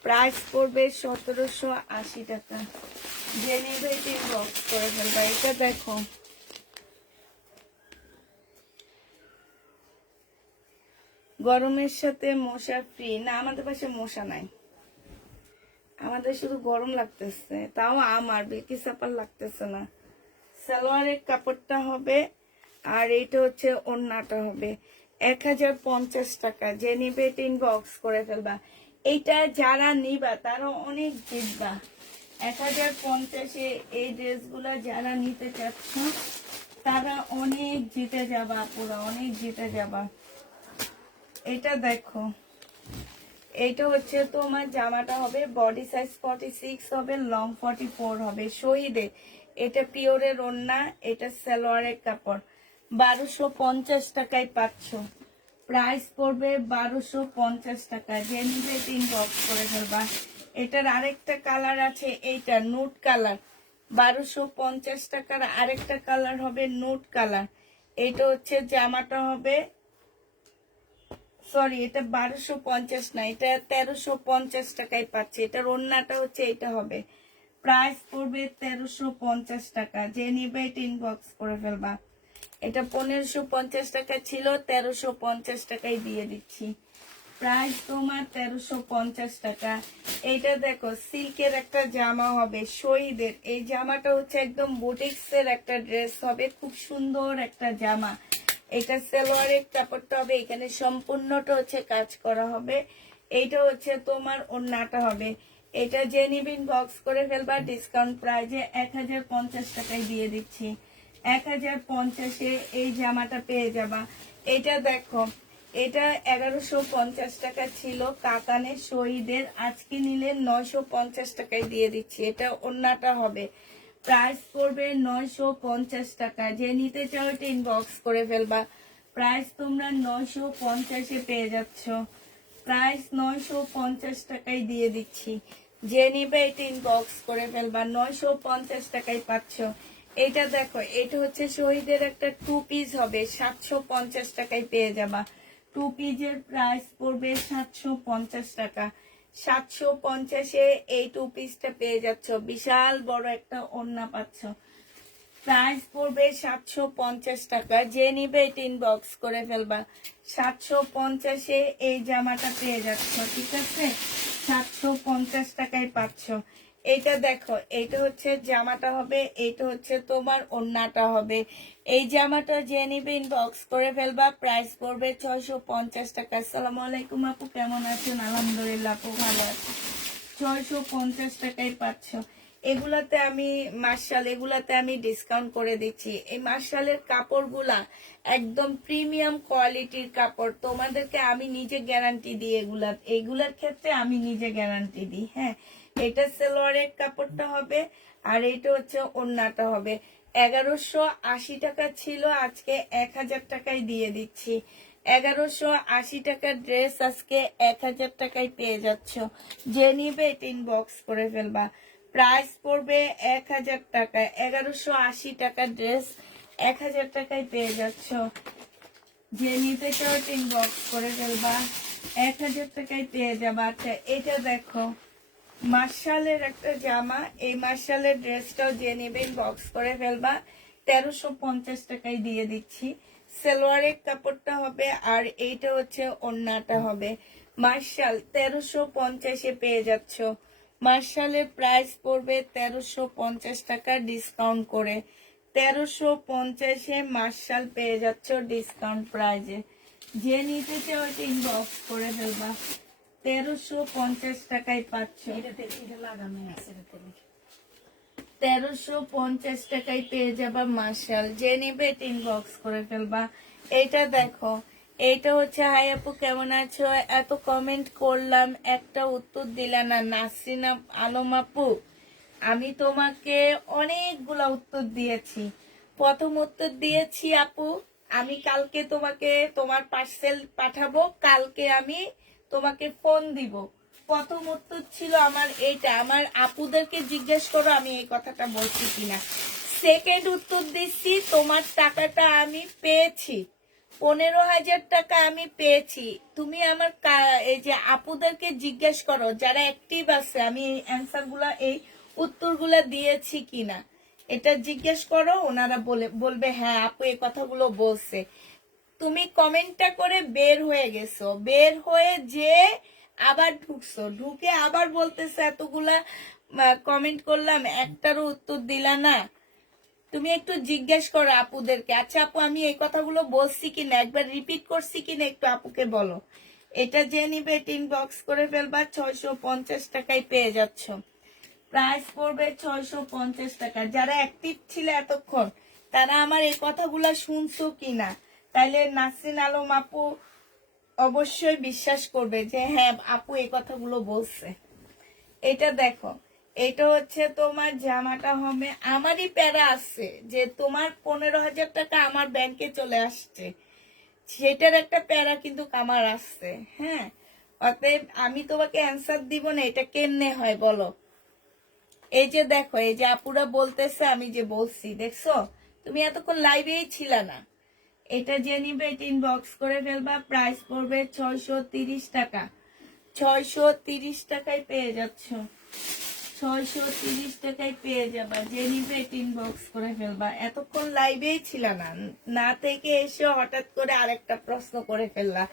প্রাইস পড়বে 1780 টাকা। যে নিবে এটা ইনবক্স করে ফেলবা। এটা দেখো, গরমের সাথে মশা ফ্রি না, আমাদের পাশে মশা নাই, আমাদের শুধু গরম লাগতেছে, তাও আমার বিলকিস আপার লাগতেছে না। সালোয়ারের কাপড়টা হবে, আর এইটা হচ্ছে ওড়নাটা হবে। 1050 টাকা, যে নিবে ইনবক্স করে ফেলবা। এইটা যারা নিবা তারা অনেক জিতবা। 1050-এ এই ড্রেসগুলা যারা নিতে চাচ্ছ তারা অনেক জিতে যাবা, পুরো অনেক জিতে যাবা। এটা দেখো, এইটা হচ্ছে তোমার জামাটা হবে বডি সাইজ 46 হবে, লং 44 হবে, শহীদে। এটা পিওরের ওড়না, এটা সালোয়ারের কাপড়। 1250 টাকায় পাচ্ছ। প্রাইস পড়বে 1250 টাকা, যে নিবে ইনবক্স করে ফেলবা। এটার আরেকটা কালার আছে, এইটা নুট কালার। 1250 টাকার আরেকটা কালার হবে নুট কালার। এটা হচ্ছে জামাটা হবে, সরি এটা 1250 না, এটা 1350 টাকায় পাচ্ছে। এটার ওড়নাটা হচ্ছে এটা হবে। প্রাইস পড়বে 1350 টাকা, যে নিবে ইনবক্স করে ফেলবা। এটা 1550 টাকা ছিল, 1350 টাকায় দিয়ে দিচ্ছি। প্রাইস তোমার 1350 টাকা। এইটা দেখো, সিল্কের একটা জামা হবে শহীদের। এই জামাটা হচ্ছে একদম বুটিক্সের একটা ড্রেস হবে, খুব সুন্দর একটা জামা। এটা সালোয়ারের কাপড়টা হবে, এখানে সম্পূর্ণটা হচ্ছে কাজ করা হবে। এইটা হচ্ছে তোমার ওড়নাটা হবে। এটা যে নিবিন বক্স করে ফেলবা, ডিসকাউন্ট প্রাইজে 1050 টাকায় দিয়ে দিচ্ছি। 1050-এ এই জামাটা পেয়ে যাবা। এটা দেখো, এটা 1150 টাকা ছিল কাতানের শহীদের, আজকে নিলে 950 টাকায় দিয়ে দিচ্ছি। এটা ওড়নাটা হবে। প্রাইস পড়বে 950 টাকা, যে নিতে চাও এটা ইনবক্স করে ফেলবা। প্রাইস তোমরা 950-এ পেয়ে যাচ্ছ। প্রাইস 950 টাকায় দিয়ে দিচ্ছি, যে নিবে এটা ইনবক্স করে ফেলবা। 950 টাকায় পাচ্ছ। এটা দেখো, এটা হচ্ছে শহীদের একটা 2 পিস হবে, 750 টাকায় পেয়ে যাবা। 2 পিসের প্রাইস পড়বে 750 টাকা। 750-এ এই 2 পিসটা পেয়ে যাচ্ছ, বিশাল বড় একটা ওড়না পাচ্ছ। প্রাইস পড়বে 750 টাকা, যে নিবে এটা ইনবক্স করে ফেলবা। 750-এ এই জামাটা পেয়ে যাচ্ছ, ঠিক আছে? 750 টাকায় পাচ্ছ। এটা দেখো, এটা হচ্ছে জামাটা হবে, এটা হচ্ছে তোমার ওড়নাটা হবে। এই জামাটা যে নিবে ইনবক্স করে ফেলবা। প্রাইস পড়বে 650 টাকা। আসসালামু আলাইকুম আপু, কেমন আছেন? আলহামদুলিল্লাহ আপু, ভালো আছি। 650 টাকায় পাচ্ছ। এগুলাতে আমি মার্শাল, এগুলাতে আমি ডিসকাউন্ট করে দিচ্ছি। এই মার্শালের কাপড়গুলা একদম প্রিমিয়াম কোয়ালিটির কাপড়, তোমাদেরকে আমি নিজে গ্যারান্টি দিই। এগুলার ক্ষেত্রে আমি নিজে গ্যারান্টি দিই। হ্যাঁ, এটা সালোয়ারের কাপড়টা হবে, আর এটা হচ্ছে ওড়নাটা হবে। 1180 টাকা ছিল, আজকে 1000 টাকায় দিয়ে দিচ্ছি। 1180 টাকার ড্রেস আজকে 1000 টাকায় পেয়ে যাচ্ছ, যে নিবে এটা ইনবক্স করে ফেলবা। প্রাইস পড়বে 1000 টাকা। 1180 টাকার ড্রেস 1000 টাকায় পেয়ে যাচ্ছ, যে নিতে চাও ইনবক্স করে ফেলবা। 1000 টাকায় পেয়ে যাবা। আচ্ছা, এটা দেখো, মার্শালের একটা জামা। এই মার্শালের ড্রেসটাও যে নিবে ইনবক্স করে ফেলবা। 1350 টাকায় দিয়ে দিচ্ছি। সালোয়ারের কাপড়টা হবে, আর এইটা হচ্ছে ওড়নাটা হবে। মার্শাল 1350-এ পেয়ে যাচ্ছ। মার্শালের প্রাইস পড়বে 1350 টাকা ডিসকাউন্ট করে। 1350-এ মার্শাল পেয়ে যাচ্ছ ডিসকাউন্ট প্রাইজে, যে নিতে চাও এটা ইনবক্স করে ফেলবা। 1350 টাকায় পাচ্ছ। 1350 টাকায় পেয়ে যাবা মার্শাল, যে নিবে এটা ইনবক্স করে ফেলবা। এটা দেখো, এইটা হচ্ছে হাই আপু কেমন আছো, এত কমেন্ট করলাম একটা উত্তর দিলা না। নাসরিন আলম আপু, আমি তোমাকে অনেকগুলা উত্তর দিয়েছি। প্রথম উত্তর দিয়েছি আপু, আমি কালকে তোমাকে তোমার পার্সেল পাঠাবো, কালকে আমি তোমাকে ফোন দিব। প্রথম উত্তর ছিল আমার এইটা, আমার আপুদেরকে জিজ্ঞেস করো আমি এই কথাটা বলছি কিনা। সেকেন্ড উত্তর দিচ্ছি, তোমার টাকাটা আমি পেয়েছি, 15,000 টাকা আমি পেয়েছি। তুমি আমার এই যে আপুদেরকে জিজ্ঞেস করো যারা অ্যাক্টিভ আছে, আমি এই অ্যান্সার গুলা, এই উত্তরগুলা দিয়েছি কিনা, এটা জিজ্ঞেস করো। ওনারা বলবে হ্যাঁ আপু এই কথাগুলো বলছে। তুমি কমেন্টটা করে বের হয়ে গেছো, বের হয়ে যে আবার ঢুকছো, ঢুকে আবার বলতেছে এতগুলা কমেন্ট করলাম একটারও উত্তর দিলা না। তুমি একটু জিজ্ঞেস করো আপুদেরকে। আচ্ছা আপু, আমি এই কথাগুলো বলছি কিনা, একবার রিপিট করছি কিনা একটু আপুকে বলো। এটা যে নিবে ইনবক্স করে ফেলবা, 650 টাকায় পেয়ে যাচ্ছ। প্রাইস পড়বে 650 টাকা। যারা অ্যাক্টিভ ছিল এতক্ষণ, তারা আমার এই কথাগুলো শুনছো কিনা, তাইলে নাসরিন আলম আপু অবশ্যই বিশ্বাস করবে যে হ্যাঁ আপু এই কথাগুলো বলছে। এটা দেখো, এটা হচ্ছে তোমার জামাটা হবে, আমারই প্যারা আছে যে তোমার 15,000 টাকা আমার ব্যাংকে চলে আসছে, সেটার একটা প্যারা কিন্তু আমার আসছে। হ্যাঁ, অতএব আমি তোমাকে অ্যান্সার দিব না এটা কেমনে হয় বলো। এই যে দেখো, এই যে আপুরা বলতেছে, আমি যে বলছি দেখছো, তুমি এতক্ষণ লাইভেই ছিল না। এটা যে নিবে ইনবক্স করে ফেলবা, প্রাইস পড়বে 630 টাকা। 630 টাকায় পেয়ে যাচ্ছ, 630 টাকায় পেয়ে যাবা। যে নিবে ইনবক্স করে ফেলবা। এতক্ষণ লাইভেই ছিল না, না থেকে এসে হঠাৎ করে আরেকটা প্রশ্ন করে ফেললা।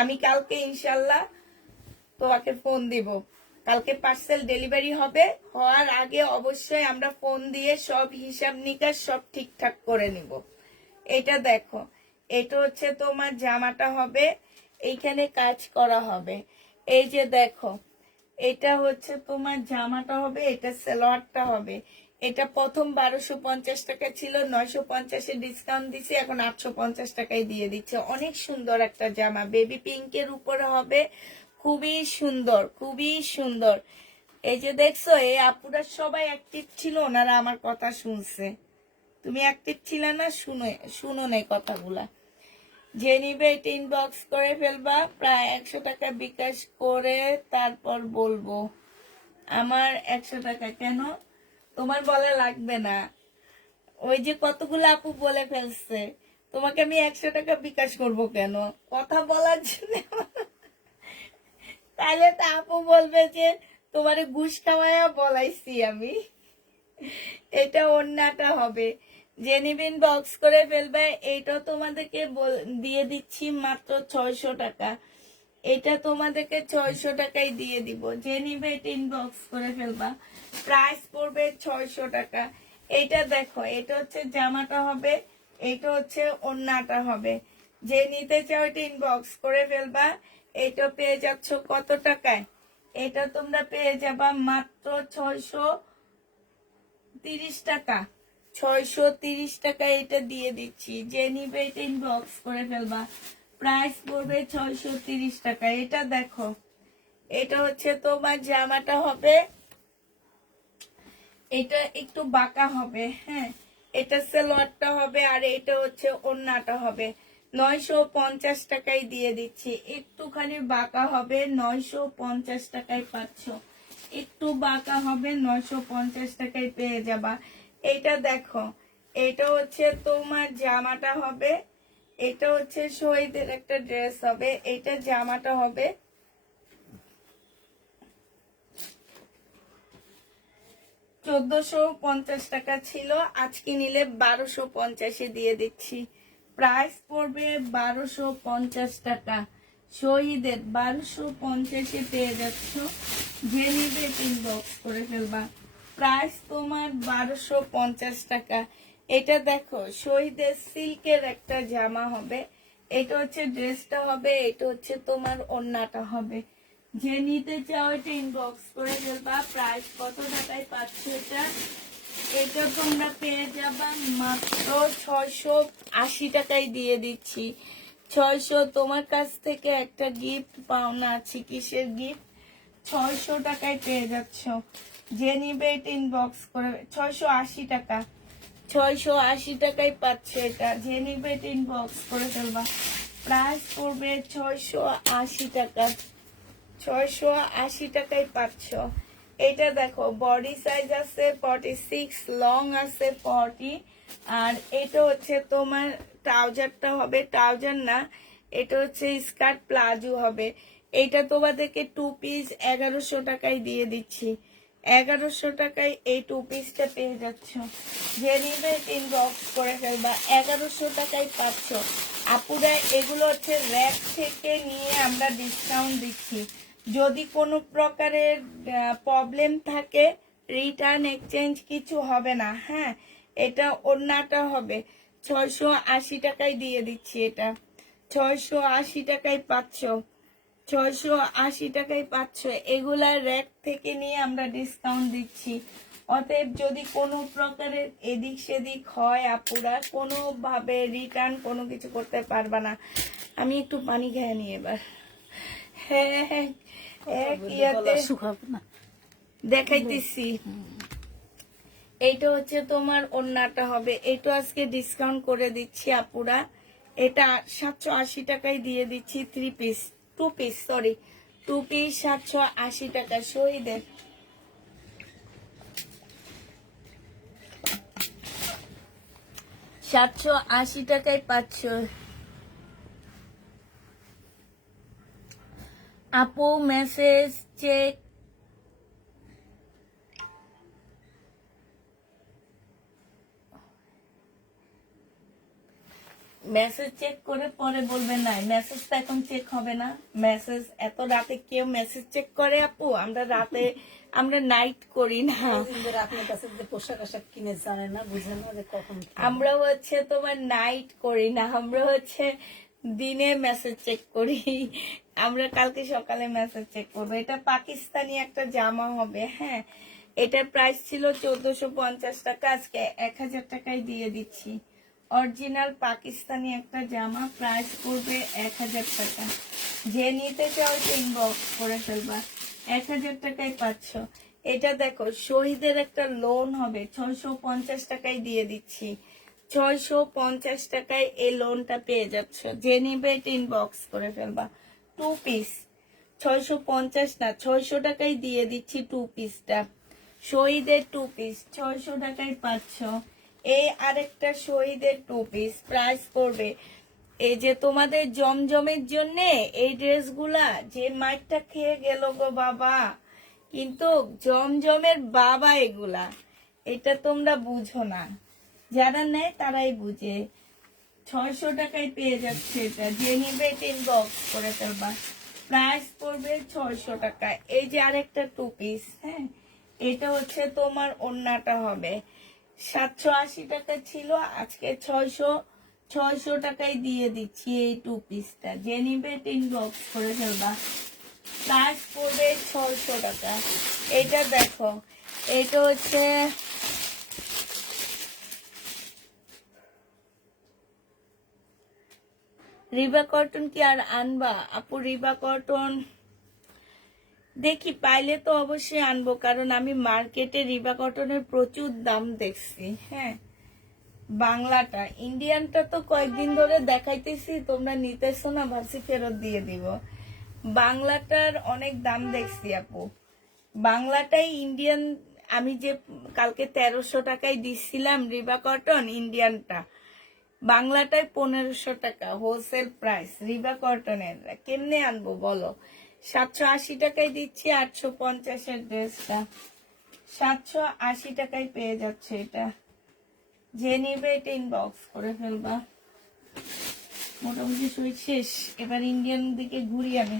আমি কালকে ইনশাল্লাহ তোমাকে ফোন দিব। কালকে পার্সেল ডেলিভারি হবে, হওয়ার আগে অবশ্যই আমরা ফোন দিয়ে সব হিসাব নিকাশ সব ঠিকঠাক করে নিব। এটা দেখো, এটা হচ্ছে তোমার জামাটা হবে, এইখানে কাজ করা হবে। এই যে দেখো, এটা হচ্ছে তোমার জামাটা হবে, এটা সালোয়ারটা হবে। এটা প্রথম 1250 টাকা ছিল, 950-এ ডিসকাউন্ট দিছি, এখন 850 টাকায় দিয়ে দিচ্ছে। অনেক সুন্দর একটা জামা, বেবি পিঙ্কের উপরে হবে, খুবই সুন্দর, খুবই সুন্দর। এই যে দেখছো, এই আপুরা সবাই অ্যাক্টিভ ছিল, ওনারা আমার কথা শুনছে। তুমি অ্যাক্টিভ ছিল না, শুনো না কথাগুলা। যে নিবে এটা ইনবক্স করে ফেলবা, প্রায় 100 টাকা বিকাশ করে তারপর বলবো। আমার 100 টাকা কেন, তোমার বলা লাগবে না। ওই যে কতগুলো আপু বলে ফেলছে, তোমাকে আমি 100 টাকা বিকাশ করব কেন, কথা বলার জন্য। তাহলে তো আপু বলবে যে তোমারে ঘুষ খাওয়ায়া বলাইছি আমি। এটা ওন্নাটা হবে, জেনিবিন বক্স করে ফেলবে। এইটা তোমাদেরকে দিয়ে দিচ্ছি মাত্র 600 টাকা। এটা তোমাদেরকে 600 টাকায় দিয়ে দিব। যে নিবে এটা ইনবক্স করে ফেলবা, প্রাইস পড়বে 600 টাকা। এটা দেখো, এটা হচ্ছে জামাটা হবে, এটা হচ্ছে ওন্নাটা হবে। যে নিতে চাও এটা ইনবক্স করে ফেলবা। এটা পেয়ে যাচ্ছ কত টাকায়, এটা তোমরা পেয়ে যাবা মাত্র 630 টাকা। 630 টাকা এটা দিয়ে দিচ্ছি। যে নিবে এটা ইনবক্স করে ফেলবা, প্রাইস পড়বে 630 টাকা। এটা দেখো, এটা হচ্ছে তোমার জামাটা হবে, এটা একটু বাঁকা হবে। হ্যাঁ, এটা সালোয়ারটা হবে, আর এটা হচ্ছে ওড়নাটা হবে। 950 টাকায় দিয়ে দিচ্ছি। একটুখানি বাঁকা হবে, 950 টাকায় পাচ্ছ। একটু বাঁকা হবে, 950 টাকায় পেয়ে যাবা। এটা দেখো, এটা হচ্ছে তোমার জামাটা হবে, এটা হচ্ছে শহীদের একটা ড্রেস হবে। এটা জামাটা হবে, 1450 টাকা ছিল, আজকে নিলে 1250-এ দিয়ে দিচ্ছি। প্রাইস পড়বে 1250 টাকা। শহীদের 1250-এ পেয়ে যাচ্ছ। যে নিবে ইনবক্স করে ফেলবা, প্রাইস তোমার 1250 টাকা। এটা দেখো, শহীদের সিল্কের একটা জামা হবে, এটা হচ্ছে ড্রেসটা হবে, এটা হচ্ছে তোমার ওড়নাটা হবে। যে নিতে চাও এটা ইনবক্স করে ফেলবা। প্রাইস কত টাকায় পাচ্ছ এটা, এটা তোমরা পেয়ে যাবা মাত্র 680 টাকায় দিয়ে দিচ্ছি। 600, তোমার কাছ থেকে একটা গিফট পাওনা আছে। কিসের গিফট? 600 টাকায় পেয়ে যাচ্ছ। যে নিবে এটা ইনবক্স করে, 680 টাকা, 680 টাকায় পাচ্ছ এটা। যে নিবে এটা ইনবক্স করে ফেলবা, প্রাইস পড়বে 680 টাকা। 680 টাকায় পাচ্ছ। এটা দেখো, বডি সাইজ আছে 46, লং আছে 40, আর এটা হচ্ছে তোমার ট্রাউজারটা হবে, ট্রাউজার না, এটা হচ্ছে স্কার্ট প্লাজো হবে। এটা তোমাদেরকে 2 পিস 1100 টাকায় দিয়ে দিচ্ছি। 1100 টাকায় এই 2 পিসটা পেয়ে যাচ্ছ। যে নিবে ইনবক্স করে ফেলবা, 1100 টাকায় পাচ্ছ। আপুরা, এগুলো হচ্ছে র্যাক থেকে নিয়ে আমরা ডিসকাউন্ট দিচ্ছি। যদি কোনো প্রকারের প্রবলেম থাকে, রিটার্ন এক্সচেঞ্জ কিছু হবে না। হ্যাঁ, এটা ওড়নাটা হবে 680 টাকায় দিয়ে দিচ্ছি। এটা 680 টাকায় পাচ্ছ, 680 টাকায় পাচ্ছ। এগুলা র্যাক থেকে নিয়ে আমরা ডিসকাউন্ট দিচ্ছি। অতএব যদি কোনো প্রকারের এদিক সেদিক হয় আপুরা, কোনোভাবে রিটার্ন কোনো কিছু করতে পারবা না। আমি একটু পানি খেয়ে নিই এবার। হ্যাঁ হ্যাঁ, এক ইয়াতে শুকাবে না। দেখাইতেছি। এইটা হচ্ছে তোমার ওড়নাটা হবে, এইটা আজকে ডিসকাউন্ট করে দিচ্ছি আপুরা। এটা 780 টাকায় দিয়ে দিচ্ছি। 2 পিস 780 টাকা। শহীদের 780 টাকায় পাচ্ছ আপু। মেসেজ চেক মেসেজ চেক করে পরে বলবেন না, মেসেজ তো এখন চেক হবে না। মেসেজ এত রাতে কেউ মেসেজ চেক করে আপু? আমরা রাতে আমরা নাইট করি না। আপনার কাছে যে পোশাক আশাক কিনে জানে না, বুঝেন না যে কখন আমরা হচ্ছে তোমার নাইট করি না, আমরা হচ্ছে দিনে মেসেজ চেক করি। আমরা কালকে সকালে মেসেজ চেক করবো। এটা পাকিস্তানি একটা জামা হবে। হ্যাঁ, এটার প্রাইস ছিল 1450 টাকা, আজকে 1000 টাকায় দিয়ে দিচ্ছি। অরিজিনাল পাকিস্তানি একটা জামা, প্রাইস পড়বে 1000 টাকা। যে নিতে চাও ইনবক্স করে ফেলবা, 1000 টাকায় পাচ্ছ। এটা দেখো শহীদের একটা লোন হবে, 650 টাকায় দিয়ে দিচ্ছি। 650 টাকায় এই লোনটা পেয়ে যাচ্ছ। যে নিবে এটা ইনবক্স করে ফেলবা। 2 পিস 650 না, 600 টাকায় দিয়ে দিচ্ছি 2 পিসটা। শহীদের 2 পিস 600 টাকায় পাচ্ছ। এই আরেকটা শহীদের 2 পিস, প্রাইস পড়বে, এই যে তোমাদের জমজমের জন্য এই ড্রেসগুলা যে মাইরটা খেয়ে গেল গো বাবা, কিন্তু জমজমের বাবা এগুলা, এটা তোমরা বুঝো না, যারা নেয় তারাই বুঝে। 600 টাকায় পেয়ে যাচ্ছে এটা। যে নিবে এটা ইনবক্স করে ফেলবা, প্রাইস পড়বে 600 টাকা। এই যে আরেকটা 2 পিস, হ্যাঁ, এটা হচ্ছে তোমার ওড়নাটা হবে 780 টাকা ছিল, আজকে 600 টাকায় দিয়ে দিচ্ছি এই 2 পিসটা। যে নিবে এটা ইনবক্স করে ফেলবা, প্রাইস পড়বে 600 টাকা। এটা দেখো, এটা হচ্ছে রিবা কটন। কি আর আনবা আপু রিবা কটন? দেখি পাইলে তো অবশ্যই আনবো, কারণ আমি মার্কেটে রিবা কটনের প্রচুর দাম দেখছি। হ্যাঁ, বাংলাটা, ইন্ডিয়ানটা তো কয়েকদিন ধরে দেখাইতেছি, তোমরা নিতেছো না, ভাবছি ফেরত দিয়ে দিব। বাংলাটার অনেক দাম দেখছি আপু। বাংলাটাই ইন্ডিয়ান, আমি যে কালকে 1300 টাকায় দিচ্ছিলাম রিবা কটন ইন্ডিয়ানটা, বাংলাটায় 1500 টাকা হোলসেল প্রাইস রিবা কটনের। কেমনে আনবো বলো? 780 টাকায় দিচ্ছি 850-এর ড্রেসটা, 780 টাকায় পেয়ে যাচ্ছে এটা। যে নিবে এটা ইনবক্স করে ফেলবা। মোটামুটি সুইট শেষ, এবার ইন্ডিয়ান দিকে ঘুরি আমি।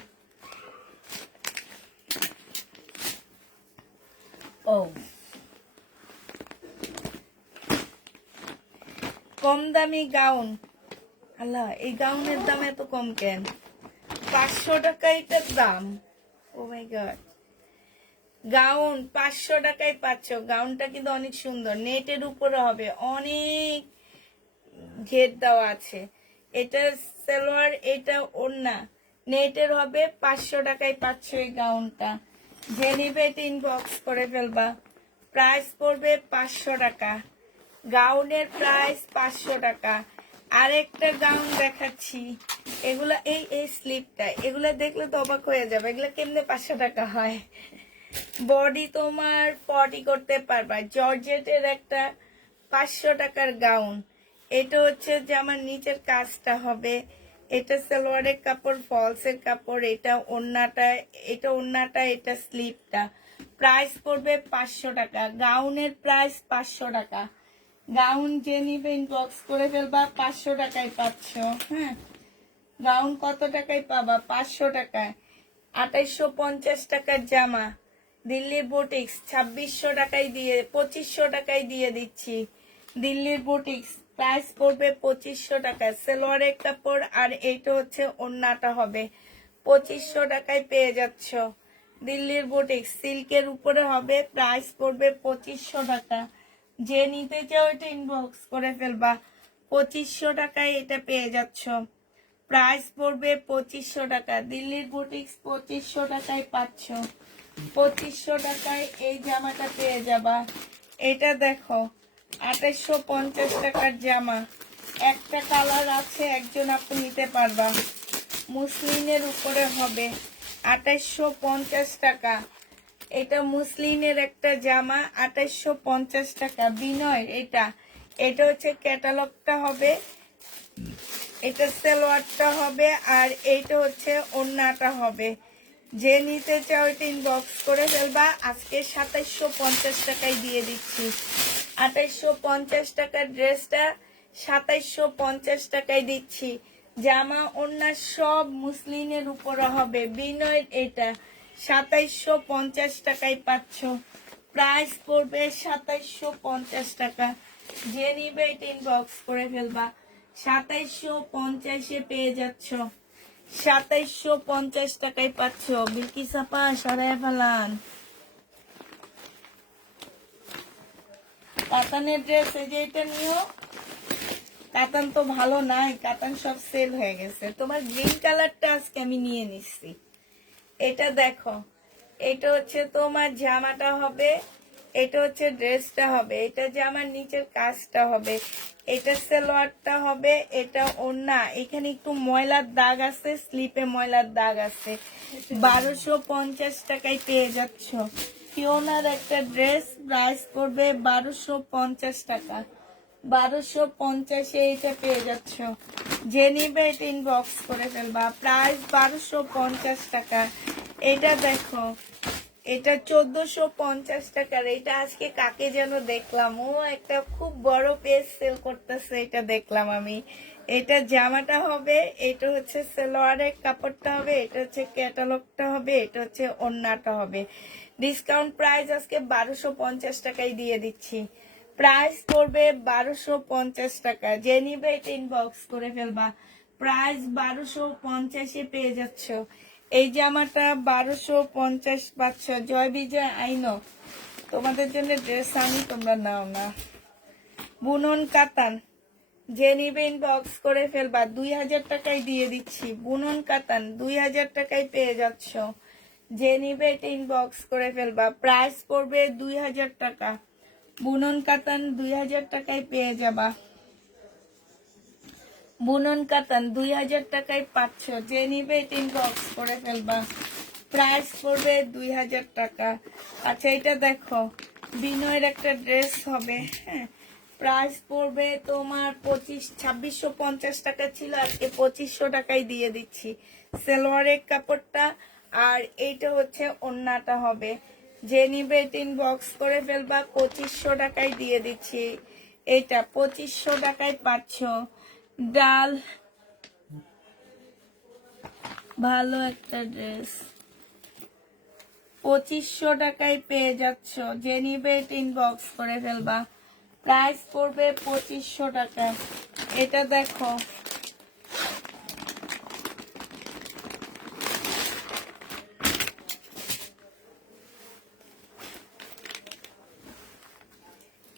ও, কম দামি গাউন। আল্লাহ, এই গাউনের দাম এত কম কেন? 500 টাকা এটার দাম। ও মাই গড, গাউন 500 টাকায় পাচ্ছ। গাউনটা কিন্তু অনেক সুন্দর, নেটের উপরে হবে, অনেক ঘের দেওয়া আছে। এটা সালোয়ার, এটা ওড়না, নেটের হবে। 500 টাকায় পাচ্ছ এই গাউনটা। যে নিবে এটা ইনবক্স করে ফেলবা, প্রাইস পড়বে 500 টাকা। গাউনের প্রাইস 500 টাকা। আরেকটা গাউন দেখাচ্ছি, এগুলা এই এই স্লিপটা, এগুলা দেখলে তো অবাক হয়ে যাবে, এগুলা কেমনে 500 টাকা হয়? বডি তোমার 40 করতে পারবা, জর্জেটের একটা 500 টাকার গাউন। এটা হচ্ছে যে আমার নিচের কাজটা হবে, এটা সালোয়ারের কাপড়, ফলসের কাপড়, এটা ওড়নাটা, এটা ওড়নাটা, এটা স্লিপটা। প্রাইস পড়বে 500 টাকা। গাউনের প্রাইস 500 টাকা। গাউন যে নিবে ইনবক্স করে ফেলবা, 500 টাকায় পাচ্ছ। হ্যাঁ, গাউন কত টাকায় পাবা? 500 টাকায়। 2850 টাকার জামা, দিল্লি বুটিক্স 2600 টাকায় দিয়ে, 2500 টাকায় দিয়ে দিচ্ছি। দিল্লির বুটিক্স, প্রাইস পড়বে 2500 টাকা। সালোয়ারের কাপড় আর এইটা হচ্ছে ওড়নাটা হবে 2500 টাকায় পেয়ে যাচ্ছ। দিল্লির বুটিক্স সিল্কের উপরে হবে, প্রাইস পড়বে 2500 টাকা। যে নিতে চাও এটা ইনবক্স করে ফেলবা। 2500 টাকায় এটা পেয়ে যাচ্ছ। প্রাইস পড়বে 2500 টাকা। দিল্লির বুটিক্স 2500 টাকায় পাচ্ছ। 2500 টাকায় এই জামাটা পেয়ে যাবা। এটা দেখো 2850 টাকার জামা, একটা কালার আছে, একজন আপু নিতে পারবা। মুসলিনের উপরে হবে 2850 টাকা। এটা মুসলিনের একটা জামা 2850 টাকা। বিনয় এটা এটা হচ্ছে ক্যাটালগটা হবে, এটা সালোয়ারটা হবে, আর এইটা হচ্ছে ওড়নাটা হবে। যে নিতে চাও এটা ইনবক্স করে ফেলবা। আজকে 2750 টাকায় দিয়ে দিচ্ছি। 2850 টাকার ড্রেসটা 2750 টাকায় দিচ্ছি। জামা ওড়না সব মুসলিনের উপরে হবে। বিনয় এটা 2750 টাকায় পাচ্ছ। প্রাইস পড়বে 2750 টাকা। যে নিবে এটা ইনবক্স করে ফেলবা। 2750-এ পেয়ে যাচ্ছ। 2750 টাকায় পাচ্ছ। বিলকিস আপা সরাই ফেলান। কাতানের ড্রেস এই যে এটা নিও। কাতান তো ভালো নাই, কাতান সব সেল হয়ে গেছে। তোমার গ্রিন কালারটা আজকে আমি নিয়ে নিচ্ছি। এটা দেখো, এটা হচ্ছে তোমার জামাটা হবে, এটা হচ্ছে ড্রেসটা হবে, এটা জামার নিচের কাজটা হবে, এটা সালোয়ারটা হবে, এটা ওড়না। এখানে একটু ময়লার দাগ আছে, স্লিপে ময়লার দাগ আছে। 1250 টাকায় পেয়ে যাচ্ছ। ফিওনার একটা ড্রেস, প্রাইস করবে 1250 টাকা। 1250-এ এটা পেয়ে যাচ্ছ। যে নিবে এটা ইনবক্স করে ফেলবা। প্রাইস 1250 টাকা। এটা দেখো, এটা 1450 টাকার। এটা আজকে কাকে যেন দেখলাম, ও একটা খুব বড় পেজ সেল করতেছে, এটা দেখলাম আমি। এটা জামাটা হবে, এটা হচ্ছে সালোয়ারের কাপড়টা হবে, এটা হচ্ছে ক্যাটালগটা হবে, এটা হচ্ছে ওড়নাটা হবে। ডিসকাউন্ট প্রাইস আজকে 1250 টাকায় দিয়ে দিচ্ছি। প্রাইস পড়বে 1250 টাকা। যে নিবে এটা ইনবক্স করে ফেলবা। প্রাইস 1250-এ পেয়ে যাচ্ছ। এই জামাটা 1250 পাচ্ছ। জয় বিজয় আইনো, তোমাদের জন্য ড্রেস আনি, তোমরা নাও না। বুনন কাতান, যে নিবে ইনবক্স করে ফেলবা। 2000 টাকায় দিয়ে দিচ্ছি। বুনন কাতান 2000 টাকায় পেয়ে যাচ্ছ। যে নিবে এটা ইনবক্স করে ফেলবা। প্রাইস পড়বে 2000 টাকা। বুনন কাতান 2000 টাকায় পেয়ে যাবা। বুনন কাতান 2000 টাকায় পাচ্ছ। যে নিবে এটা ইনবক্স করে ফেলবা। প্রাইস পড়বে 2000 টাকা। আচ্ছা এটা দেখো, বিনয়ের একটা ড্রেস হবে, হ্যাঁ। প্রাইস পড়বে তোমার 2650 টাকা ছিল, আজকে 2500 টাকায় দিয়ে দিচ্ছি। সালোয়ারের কাপড়টা আর এইটা হচ্ছে ওড়নাটা হবে। যে নিবে এটা ইনবক্স করে ফেলবা। 2500 টাকায় দিয়ে দিচ্ছি। এটা 2500 টাকায় পাচ্ছ। ডাল ভালো একটা ড্রেস 2500 টাকায় পেয়ে যাচ্ছ। যে নিবে এটা ইনবক্স করে ফেলবা। প্রাইস পড়বে 2500 টাকা। এটা দেখো,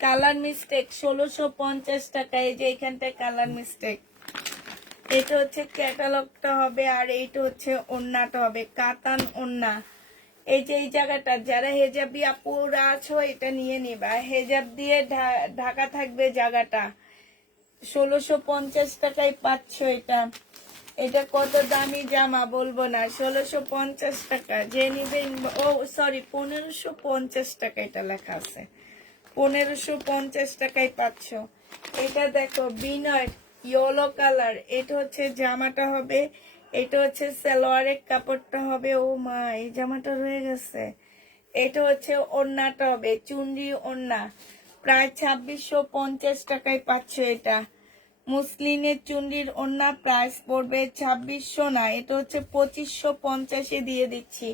কালার মিস্টেক 1650 টাকা। এই যে এখানটায় কালার মিস্টেক। এটা হচ্ছে ক্যাটালগটা হবে, আর এইটা হচ্ছে ওড়নাটা হবে, কাতান ওড়না। এই যে এই জায়গাটা যারা হেজাবি আপুরা আছো এটা নিয়ে নিবা। হেজাব দিয়ে ঢাকা থাকবে জায়গাটা। 1650 টাকায় পাচ্ছ এটা। এটা কত দামি জামা বলবো না, 1650 টাকা। যে নিবে, ও সরি 1550 টাকা এটা লেখা আছে। 1550 টাকায় পাচ্ছ। এটা দেখো বিনয় ইয়েলো কালার, এটা হচ্ছে জামাটা হবে, এটা হচ্ছে সালোয়ারের কাপড়টা হবে। ও মা, এই জামাটা রয়ে গেছে। এটা হচ্ছে ওড়নাটা হবে, চুনরি ওড়না। প্রায় 2650 টাকায় পাচ্ছ এটা। মুসলিনের চুনরির ওড়না, প্রাইস পড়বে 2600 না, এটা হচ্ছে 2550-এ দিয়ে দিচ্ছি।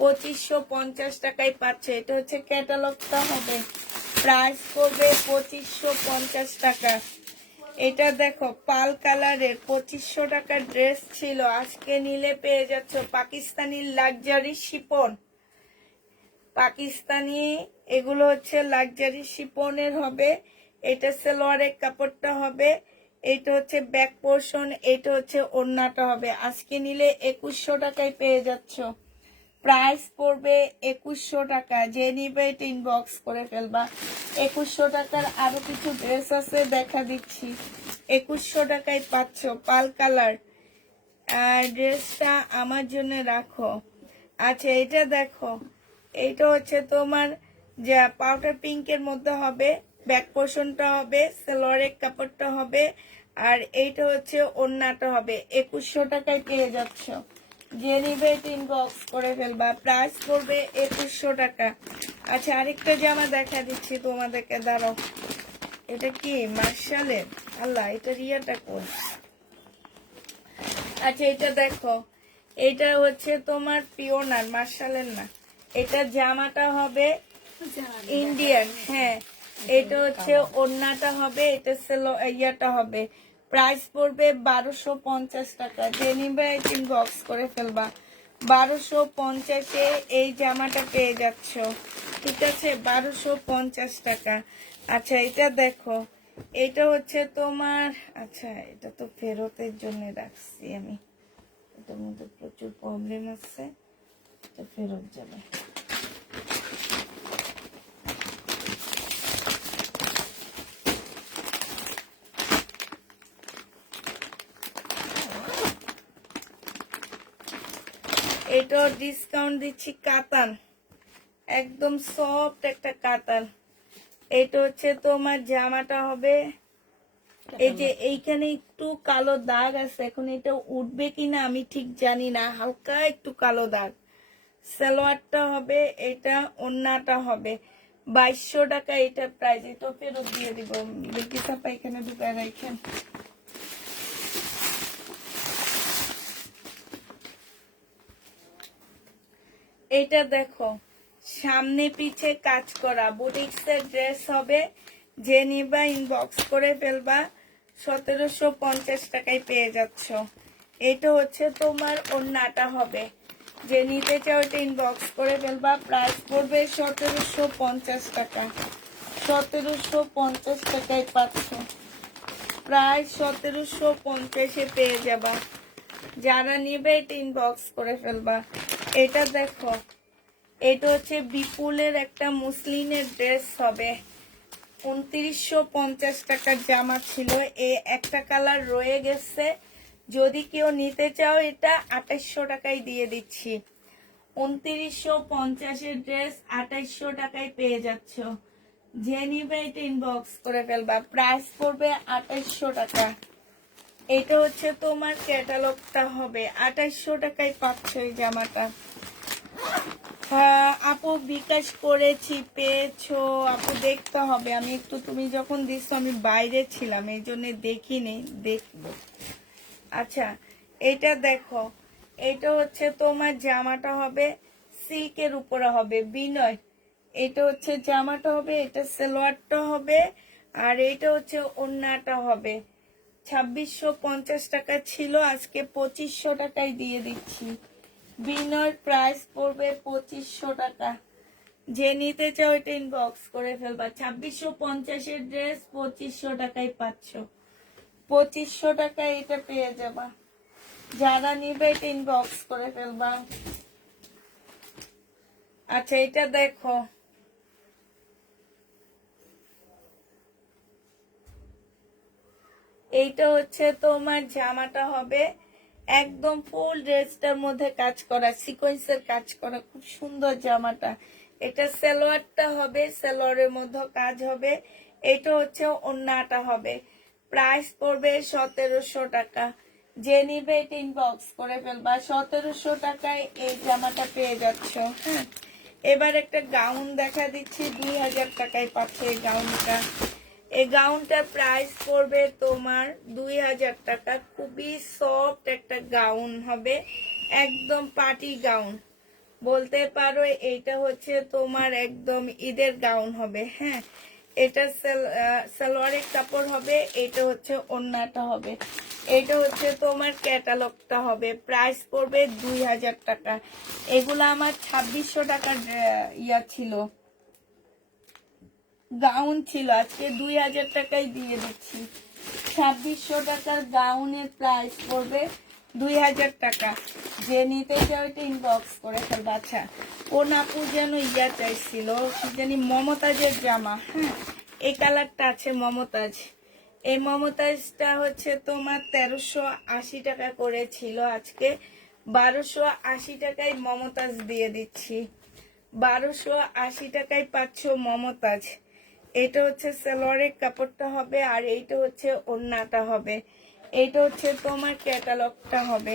2550 টাকায় পাচ্ছে। এটা হচ্ছে ক্যাটালগটা হবে, প্রাইস করবে 2550 টাকা। এটা দেখো পাল কালারের 2500 টাকার ড্রেস ছিল, আজকে নিলে পেয়ে যাচ্ছ পাকিস্তানি লাক্সারি শিপন। পাকিস্তানি এগুলো হচ্ছে লাক্সারি শিপনের হবে। এটা সালোয়ারের কাপড়টা হবে, এটা হচ্ছে ব্যাক পোর্শন, এটা হচ্ছে ওড়নাটা হবে। আজকে নিলে 2100 টাকায় পেয়ে যাচ্ছ। প্রাইস পড়বে 2100 টাকা। যে নিবে এটা ইনবক্স করে ফেলবা। 2100 টাকার আরো কিছু ড্রেস আছে, দেখা দিচ্ছি। 2100 টাকায় পাচ্ছ পাল কালার। আর ড্রেসটা আমার জন্য রাখো। আচ্ছা এটা দেখো, এইটা হচ্ছে তোমার যা পাউডার পিঙ্কের মধ্যে হবে, ব্যাক পোর্শনটা হবে, সালোয়ারের কাপড়টা হবে, আর এইটা হচ্ছে ওড়নাটা হবে। 2100 টাকায় পেয়ে যাচ্ছ। যে নিবে এটা ইনবক্স করে ফেলবা। প্রাইস পড়বে 2100 টাকা। আচ্ছা আরেকটা জামা দেখা দিচ্ছি তোমাদেরকে, দাঁড়াও। এটা কি মার্শালের? আল্লাহ, এটা রিয়াটা কোন? আচ্ছা এটা দেখো, এটা হচ্ছে তোমার পিওনার, মার্শালের না। এটা জামাটা হবে ইন্ডিয়ান, হ্যাঁ। এটা হচ্ছে ওড়নাটা হবে, এটা ইয়াটা হবে। প্রাইস পড়বে 1250 টাকা। যে নিবে ইনবক্স করে ফেলবা। 1250-এ এই জামাটা পেয়ে যাচ্ছ, ঠিক আছে? 1250 টাকা। আচ্ছা এটা দেখো, এটা হচ্ছে তোমার, আচ্ছা এটা তো ফেরতের জন্য রাখছি আমি, এটার মধ্যে প্রচুর প্রবলেম আছে, এটা ফেরত যাবে। এটা ডিসকাউন্ট দিচ্ছি, কাতান, একদম সফট একটা কাতান। এটা হচ্ছে তোমার জামাটা হবে, এই যে এইখানে একটু কালো দাগ আছে, এখন এটা উঠবে কিনা আমি ঠিক জানি না, হালকা একটু কালো দাগ। সালোয়ারটা হবে এটা, ওড়নাটা হবে। 2200 টাকা এটা প্রাইস। এটা ফেরত দিয়ে দিব। বিলকিস আপা এখানে ঢুকায় রাখেন। এটা দেখো, সামনে পিছে কাজ করা বুটিক্সের ড্রেস হবে। যে নিবা ইনবক্স করে ফেলবা। 1750 টাকায় পেয়ে যাচ্ছ। এটা হচ্ছে তোমার ওড়নাটা হবে। যে নিতে চাও এটা ইনবক্স করে ফেলবা। প্রাইস পড়বে 1750 টাকা। 1750 টাকায় পাচ্ছ। প্রায় 1750-এ পেয়ে যাবা। যারা নিবে এটা ইনবক্স করে ফেলবা। এটা দেখো, এটা হচ্ছে বিপুলের একটা মুসলিনের ড্রেস হবে। 2950 টাকার জামা ছিল, এ একটা কালার রয়ে গেছে। যদি কেউ নিতে চাও এটা 2800 টাকায় দিয়ে দিচ্ছি। 2950-এর ড্রেস 2800 টাকায় পেয়ে যাচ্ছ। যে নিবে এটা ইনবক্স করে ফেলবা। প্রাইস পড়বে 2800 টাকা। এটা হচ্ছে তোমার ক্যাটালগটা হবে। 2800 টাকায় পাচ্ছ এই জামাটা। আপু বিকাশ করেছি, পেয়েছো? আপু দেখতে হবে, আমি একটু, তুমি যখন দিচ্ছ আমি বাইরে ছিলাম, এই জন্য দেখিনি, দেখবো। আচ্ছা এটা দেখো, এটা হচ্ছে তোমার জামাটা হবে সিল্কের উপরে হবে, বিনয়। এটা হচ্ছে জামাটা হবে, এটা সালোয়ারটা হবে, আর এটা হচ্ছে ওড়নাটা হবে। 2650 টাকা ছিল, আজকে 2500 টাকায় দিয়ে দিচ্ছি। বিনয়ের প্রাইস পড়বে 2500 টাকা। যে নিতে চাও এটা ইনবক্স করে ফেলবা। 2650-এর ড্রেস 2500 টাকায় পাচ্ছ। 2500 টাকায় এটা পেয়ে যাবা। যারা নিবে এটা ইনবক্স করে ফেলবা। আচ্ছা এটা দেখো, এইটা হচ্ছে তোমার জামাটা হবে, একদম ফুল ড্রেসটার মধ্যে কাজ করা, সিকোয়েন্সের কাজ করা, খুব সুন্দর জামাটা। এটা সালোয়ারটা হবে, সালোয়ারের মধ্যে কাজ হবে। এটা হচ্ছে ওড়নাটা হবে। প্রাইস পড়বে 1700 টাকা। যে নিবে এটা ইনবক্স করে ফেলবা। 1700 টাকায় এই জামাটা পেয়ে যাচ্ছ। হ্যাঁ, এবার একটা গাউন দেখা দিচ্ছি, 2000 টাকায় পাচ্ছে এই গাউনটা। এই গাউনটার প্রাইস পড়বে তোমার 2000 টাকা। খুবই সফট একটা গাউন হবে, একদম পার্টি গাউন। বলতে পারো এইটা হচ্ছে তোমার একদম ঈদের গাউন হবে। হ্যাঁ, এটা সালোয়ারের কাপড় হবে, এটা হচ্ছে ওড়নাটা হবে, এটা হচ্ছে তোমার ক্যাটালগটা হবে। প্রাইস পড়বে 2000 টাকা। এগুলো আমার 2600 টাকার ইয়া ছিল, গাউন ছিল, আজকে 2000 টাকায় দিয়ে দিচ্ছি। 2600 টাকার গাউনের প্রাইস পড়বে 2000 টাকা। যে নিতে চাও এটা ইনবক্স করে ফেলবে। আচ্ছা, ও নাপু যেন ইয়া চাইছিল কি জানি, মমতাজের জামা। হ্যাঁ, এই কালারটা আছে মমতাজ। এই মমতাজটা হচ্ছে তোমার 1380 টাকা করেছিল, আজকে 1280 টাকায় মমতাজ দিয়ে দিচ্ছি। 1280 টাকায় পাচ্ছ মমতাজ। এটা হচ্ছে সালোয়ারের কাপড়টা হবে, আর এইটা হচ্ছে ওড়নাটা হবে, এইটা হচ্ছে তোমার ক্যাটালগটা হবে।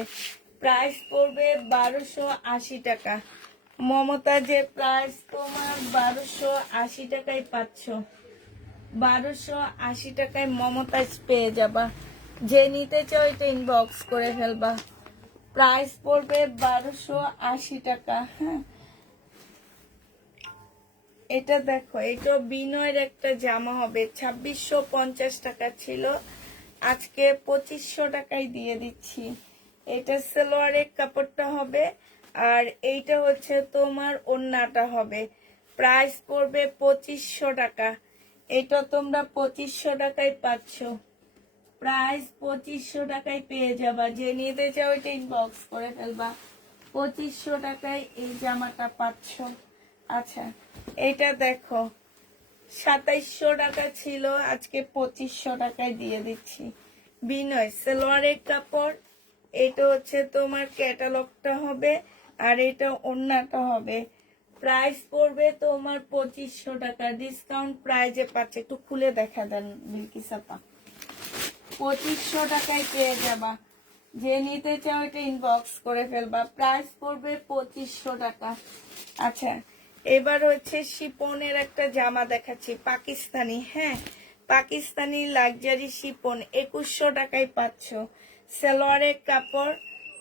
প্রাইস পড়বে 1280 টাকা। মমতাজের প্রাইস তোমার 1280 টাকায় পাচ্ছ। 1280 টাকায় মমতাজ পেয়ে যাবা। যে নিতে চাও এটা ইনবক্স করে ফেলবা। প্রাইস পড়বে 1280 টাকা। হ্যাঁ, এটা দেখো, এটা বিনয়ের একটা জামা হবে, 2650 টাকা ছিল, আজকে 2500 টাকায় দিয়ে দিচ্ছি। এটা সালোয়ারের কাপড়টা হবে, আর এইটা হচ্ছে তোমার ওড়নাটা হবে। প্রাইস পড়বে 2500 টাকা। এটা তোমরা 2500 টাকায় পাচ্ছ। প্রাইস 2500 টাকায় পেয়ে যাবা। যে নিতে চাও এটা ইনবক্স করে ফেলবা। 2500 টাকায় এই জামাটা পাচ্ছ। আচ্ছা, এটা দেখো, 2700 টাকা ছিল, আজকে 2500 টাকায় দিয়ে দিচ্ছি। বিনয় সালোয়ারের কাপড়, এটা হচ্ছে তোমার ক্যাটালগটা হবে, আর এটা ওড়নাটা হবে। প্রাইস পড়বে তোমার 2500 টাকা। ডিসকাউন্ট প্রাইজে পাচ্ছে, একটু খুলে দেখা দেন বিলকিস আপা। 2500 টাকায় পেয়ে যাবা। যে নিতে চাও এটা ইনবক্স করে ফেলবা। প্রাইস পড়বে 2500 টাকা। আচ্ছা, এবার হচ্ছে শিপনের একটা জামা দেখাচ্ছি, পাকিস্তানি। হ্যাঁ, পাকিস্তানি লাক্সারি শিপন 2100 টাকায় পাচ্ছ। সালোয়ারের কাপড়,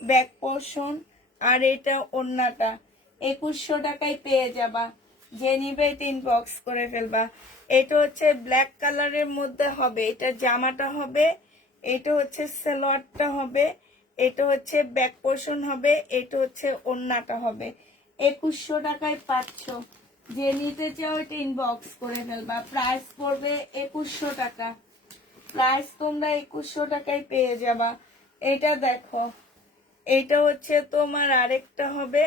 ব্যাক পোর্শন, আর এটা ওড়নাটা 2100 টাকায় পেয়ে যাবা। যে নিবে এটা ইনবক্স করে ফেলবা। এটা হচ্ছে ব্ল্যাক কালারের মধ্যে হবে, এটা জামাটা হবে, এটা হচ্ছে সালোয়ারটা হবে, এটা হচ্ছে ব্যাক পোর্শন হবে, এটা হচ্ছে ওড়নাটা হবে। 2100 টাকায় পাচ্ছ। যে নিতে চাও এটা ইনবক্স করে ফেলবা। প্রাইস পড়বে 2100 টাকা। প্রাইস তোমরা 2100 টাকায় পেয়ে যাবা। এটা দেখো, এটা হচ্ছে তোমার আরেকটা হবে,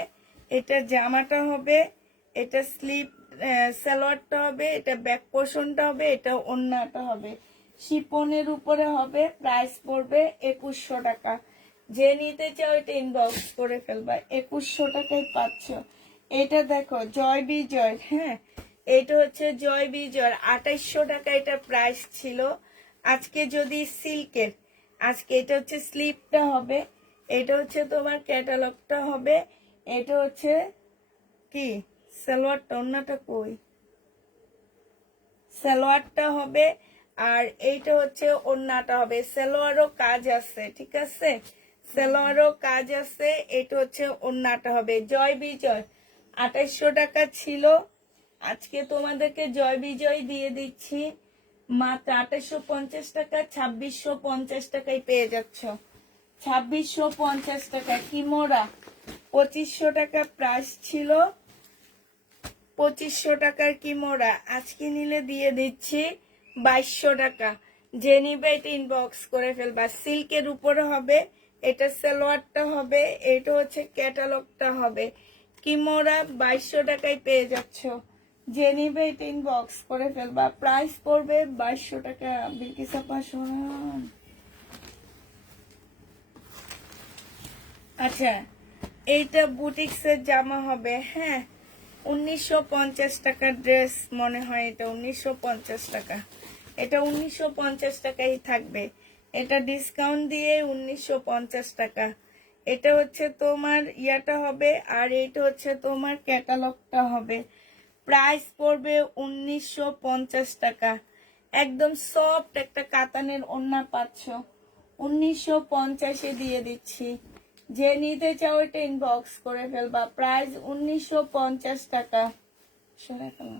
এটা জামাটা হবে, এটা স্লিপ সালোয়ারটা হবে, এটা ব্যাক পোর্শনটা হবে, এটা ওড়নাটা হবে, শিপনের উপরে হবে। প্রাইস পড়বে 2100 টাকা। যে নিতে চাও এটা ইনবক্স করে ফেলবা। 2100 টাকায় পাচ্ছ। এটা দেখো, জয় বিজয়। হ্যাঁ, এটা হচ্ছে জয় বিজয়, 2800 টাকা এটা প্রাইস ছিল, আজকে যদি সিল্কের, আজকে এটা হচ্ছে স্লিপটা হবে, এটা হচ্ছে তোমার ক্যাটালগটা হবে, এটা হচ্ছে কি সালোয়ারটা, ওড়নাটা কই, সালোয়ারটা হবে, আর এইটা হচ্ছে ওড়নাটা হবে। সালোয়ারও কাজ আছে, ঠিক আছে, সালোয়ারও কাজ আছে। এটা হচ্ছে ওড়নাটা হবে। জয় বিজয় 2800 টাকা ছিল, আজকে তোমাদেরকে জয় বিজয় দিয়ে দিচ্ছি মাত্র 2850 টাকা। 2650 টাকায় পেয়ে যাচ্ছ। 2650 টাকা। কিমোরা 2500 টাকা প্রাইস ছিল, 2500 টাকার কিমোরা আজকে নিলে দিয়ে দিচ্ছি 2200 টাকা। যে নিবে এটা ইনবক্স করে ফেলবা। সিল্কের উপরে হবে, এটা সালোয়ারটা হবে, এটা হচ্ছে ক্যাটালগটা হবে। কিমোরা 2200 টাকায় পেয়ে যাচ্ছ। যে নিবে এটা ইনবক্স করে ফেলবা। প্রাইস পড়বে 2200 টাকা। বিলকিস আপা শোনান। আচ্ছা, এইটা বুটিক্সের জামা হবে। হ্যাঁ, 1950 টাকার ড্রেস মনে হয়, এটা 1950 টাকা। এটা 1950 টাকাই থাকবে, এটা ডিসকাউন্ট দিয়ে 1950 টাকা। এটা হচ্ছে তোমার ইয়াটা হবে, আর এটা হচ্ছে তোমার ক্যাটালগটা হবে। প্রাইস পড়বে 1950 টাকা। একদম সফট একটা কাতানের ওড়না পাচ্ছ, 1950-এ দিয়ে দিচ্ছি। যে নিতে চাও এটা ইনবক্স করে ফেলবা। প্রাইস 1950 টাকা। শুনে ফেলো।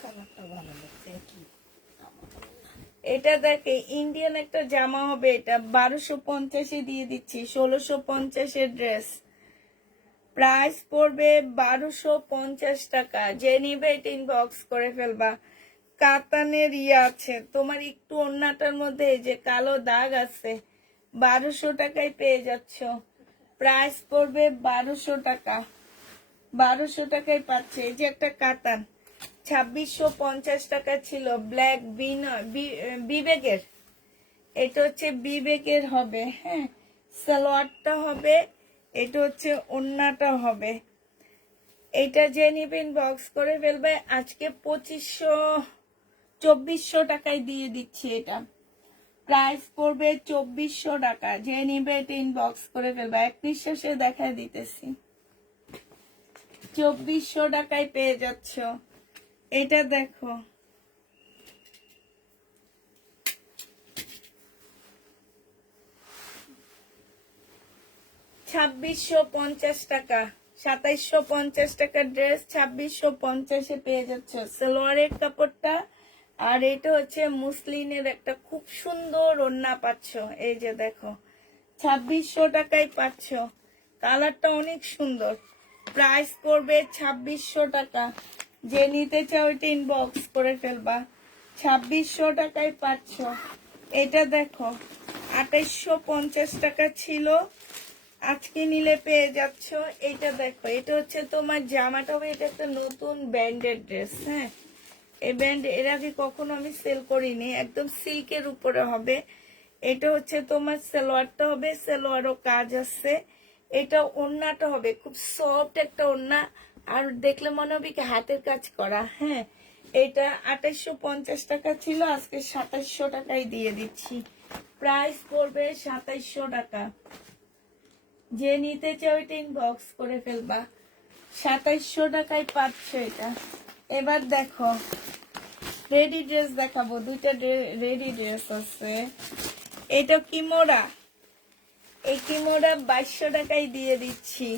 কালারটা ভালো লাগছে কি এটা দেখে ইন্ডিয়ান একটা জামা হবে, এটা 1250 দিয়ে দিচ্ছি। 1650 ড্রেস, প্রাইস পড়বে 1250 টাকা। যে নিবে এটা ইনবক্স করে ফেলবা। কাতানের আছে, তোমার একটু ওন্নাটার মধ্যে এই যে কালো দাগ আছে, 1200 টাকায় পেয়ে যাচ্ছ। প্রাইস পড়বে 1200 টাকা। 1200 টাকায় পাচ্ছে। এই যে একটা কাতান 2650 টাকা ছিল, ব্ল্যাক বিবেকের, এটা হচ্ছে বিবেকের হবে। হ্যাঁ, সালোয়ারটা হবে, এটা হচ্ছে ওন্নাটা হবে। এটা যে নিবেন বক্স করে ফেলবে। আজকে 2400 টাকায় দিয়ে দিচ্ছি এটা। প্রাইস পড়বে 2400 টাকা। যে নিবে এটা ইনবক্স করে ফেলবে। এক নিঃশ্বাসে দেখায় দিতেছি, 2400 টাকায় পেয়ে যাচ্ছ। এটা দেখো, 2650 টাকা। 2750 টাকার ড্রেস 2650 পেয়ে যাচ্ছ। সালোয়ারের কাপড়টা, আর এটা হচ্ছে মুসলিনের একটা খুব সুন্দর ওড়না পাচ্ছ। এই যে দেখো, 2600 টাকায় পাচ্ছ। কালারটা অনেক সুন্দর। প্রাইস পড়বে 2600 টাকা। যে নিতে চাও এটা ইনবক্স করে ফেলবা। 2600 টাকায় পাচ্ছ। এটা দেখো, 2850 টাকা ছিল, আজকে নিলে পেয়ে যাচ্ছ। এটা দেখো, এটা হচ্ছে তোমার জামাটা হবে, এটা একটা নতুন ব্র্যান্ডেড ড্রেস। হ্যাঁ, এই ব্র্যান্ড এর আগে কখনো আমি সেল করিনি, একদম সিল্কের উপরে হবে। এটা হচ্ছে তোমার সালোয়ারটা হবে, সালোয়ারও কাজ আছে। এটা ওড়নাটা হবে খুব সফট একটা ওড়না, আর দেখলে মনে হবে কি হাতের কাজ করা। হ্যাঁ, এটা 2850 টাকা ছিল, আজকে 2700 টাকায় দিয়ে দিচ্ছি। প্রাইস পড়বে 2700 টাকা। যে নিতে চাও এটা ইনবক্স করে ফেলবা। 2700 টাকায় পাচ্ছ এটা। এবার দেখো, রেডি ড্রেস দেখাবো। দুইটা রেডি ড্রেস আছে। এটা কিমোরা, এই কিমোরা 2200 টাকায় দিয়ে দিচ্ছি।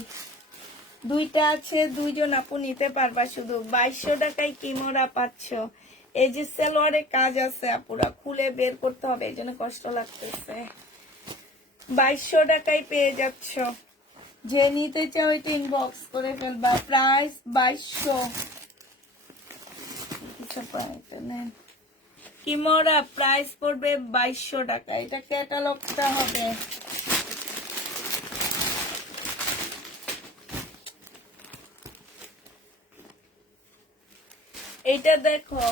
দুইটা আছে, দুইজন আপু নিতে পারবা। শুধু 2200 টাকায় কিমোরা পাচ্ছ। এই যে সালোয়ারে কাজ আছে, আপুরা খুলে বের করতে হবে, এই জন্য কষ্ট লাগতেছে। 2200 টাকায় পেয়ে যাচ্ছ। যে নিতে চাও এটা ইনবক্স করে ফেলবা। প্রাইস 2200। কিমোরা প্রাইস পড়বে 2200 টাকা। এটা ক্যাটালগটা হবে। এটা দেখো,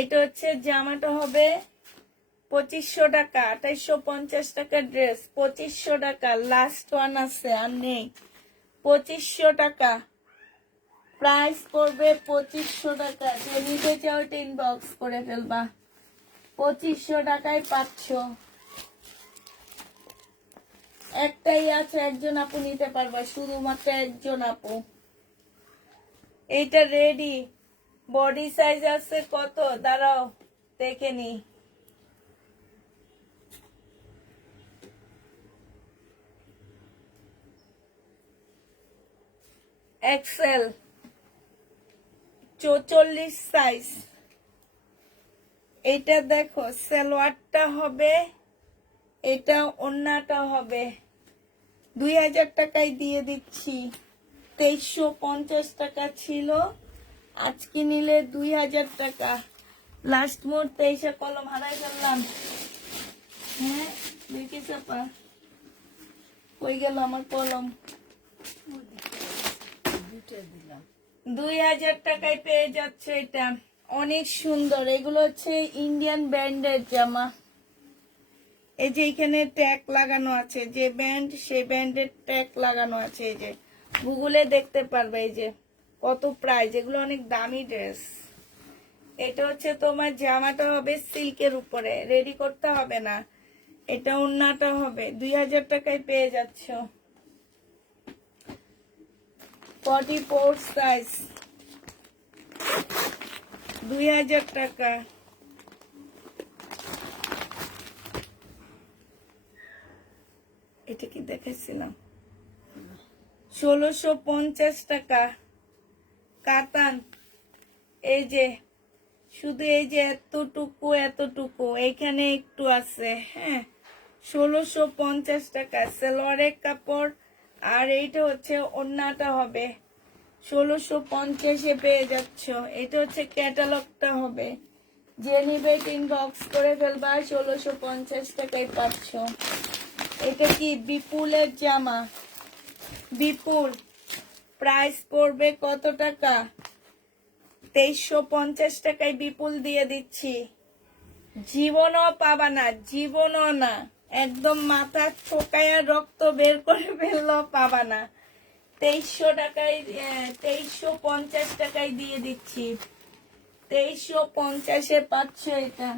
এটা হচ্ছে জামাটা হবে 2500 টাকা। 2850 টাকা ড্রেস, 2500 টাকা। লাস্ট ওয়ান আছে, আর নেই। 2500 টাকা প্রাইস পড়বে। 2500 টাকা। যে নিতে চাও এটা ইনবক্স করে ফেলবা। 2500 টাকায় পাচ্ছ। একটাই আছে, একজন আপু নিতে পারবা, শুধুমাত্র একজন আপু। এইটা রেডি। বডি সাইজ আছে কত, দাঁড়াও দেখে নি। XL 44 size. এটা দেখো, সালোয়ারটা হবে, এটা ওড়নাটা হবে। 2000 টাকায় দিয়ে দিচ্ছি। 2350 টাকা ছিল, আজকে নিলে 2000 টাকা। লাস্ট মুহূর্তে এসে কলম হারাই ফেললাম। হ্যাঁ, দেখি চাপা কই গেল আমার কলম। 2000 টাকায় পেয়ে যাচ্ছে এটা। অনেক সুন্দর। এগুলো হচ্ছে ইন্ডিয়ান ব্র্যান্ডের জামা। এই যে এখানে ট্যাগ লাগানো আছে, যে ব্যান্ড সেই ব্যান্ডের ট্যাগ লাগানো আছে। এই যে গুগলে দেখতে পারবে। এই যে কত প্রাইস, এগুলো অনেক দামি ড্রেস। এটা হচ্ছে তোমার জামাটা হবে সিল্কের উপরে, রেডি করতে হবে না। এটা ওড়নাটা হবে। 2000 টাকায় পেয়ে যাচ্ছ। 44 সাইজ, 2000 টাকা। দেখাইছিলাম। 1650 টাকা কাতান। এই যে শুধু এই যে এতটুকু এখানে একটু আছে, হ্যাঁ। 1650 টাকা সালোয়ারের কাপড়। আর এইটা হচ্ছে ওড়নাটা হবে 1650-এ পেয়ে যাচ্ছ। এটা হচ্ছে ক্যাটালগটা হবে, যে নিবে ইনবক্স করে ফেলবা, 1650 টাকায় পাচ্ছ। এটা কি বিপুলের জামা, বিপুল প্রাইস পড়বে কত টাকা? 2350 টাকায় বিপুল দিয়ে দিচ্ছি। জীবনও পাবা না, জীবনও না, একদম মাথা ঠোকায়া রক্ত বের করে ফেললেও পাবা না। 2300 টাকায় 2350 টাকায় দিয়ে দিচ্ছি। 2350-এ পাচ্ছ এটা,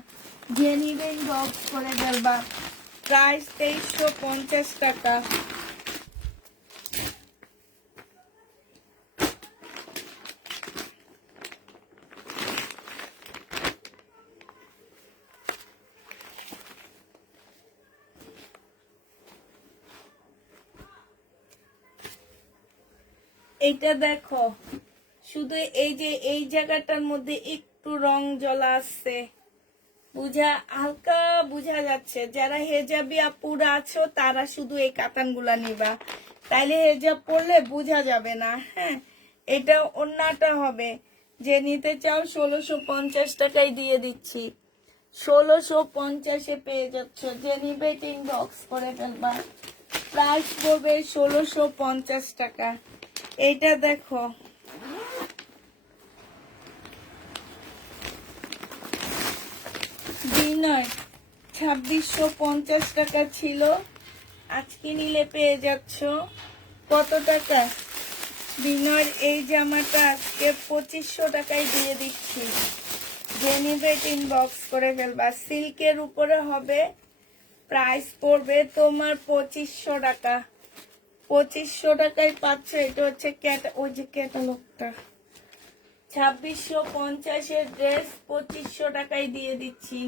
যে নিবেন বক্স করে ফেলবা। প্রাইস 2350 টাকা। এইটা দেখো, শুধু এই যে এই জায়গাটার মধ্যে একটু রং জ্বলা আসছে, হালকা বোঝা যাচ্ছে। যারা হেজাবি আপুরা আছো তারা শুধু এই কাতানগুলা নিবা, তাইলে হেজাব পরলে বোঝা যাবে না, হ্যাঁ। এটা ওড়নাটা হবে, যে নিতে চাও 1650 টাকায় দিয়ে দিচ্ছি। 1650-এ পেয়ে যাচ্ছ, যে নিবে ইনবক্স করে ফেলবা। প্রাইস পড়বে 1650 টাকা। এইটা দেখো, বিনয় 2650 টাকা ছিল, আজকে নিলে পেয়ে যাচ্ছ কত টাকা? বিনয়ের এই জামাটা আজকে 2500 টাকায় দিয়ে দিচ্ছি। যে নিবে ইনবক্স করে ফেলবা। সিল্কের উপরে হবে, প্রাইস পড়বে তোমার 2500 টাকা। 2500 টাকায় পাচ্ছ। এটা হচ্ছে ওই যে ক্যাটালগটা। 2650-এর ড্রেস 2500 টাকায় দিয়ে দিচ্ছি।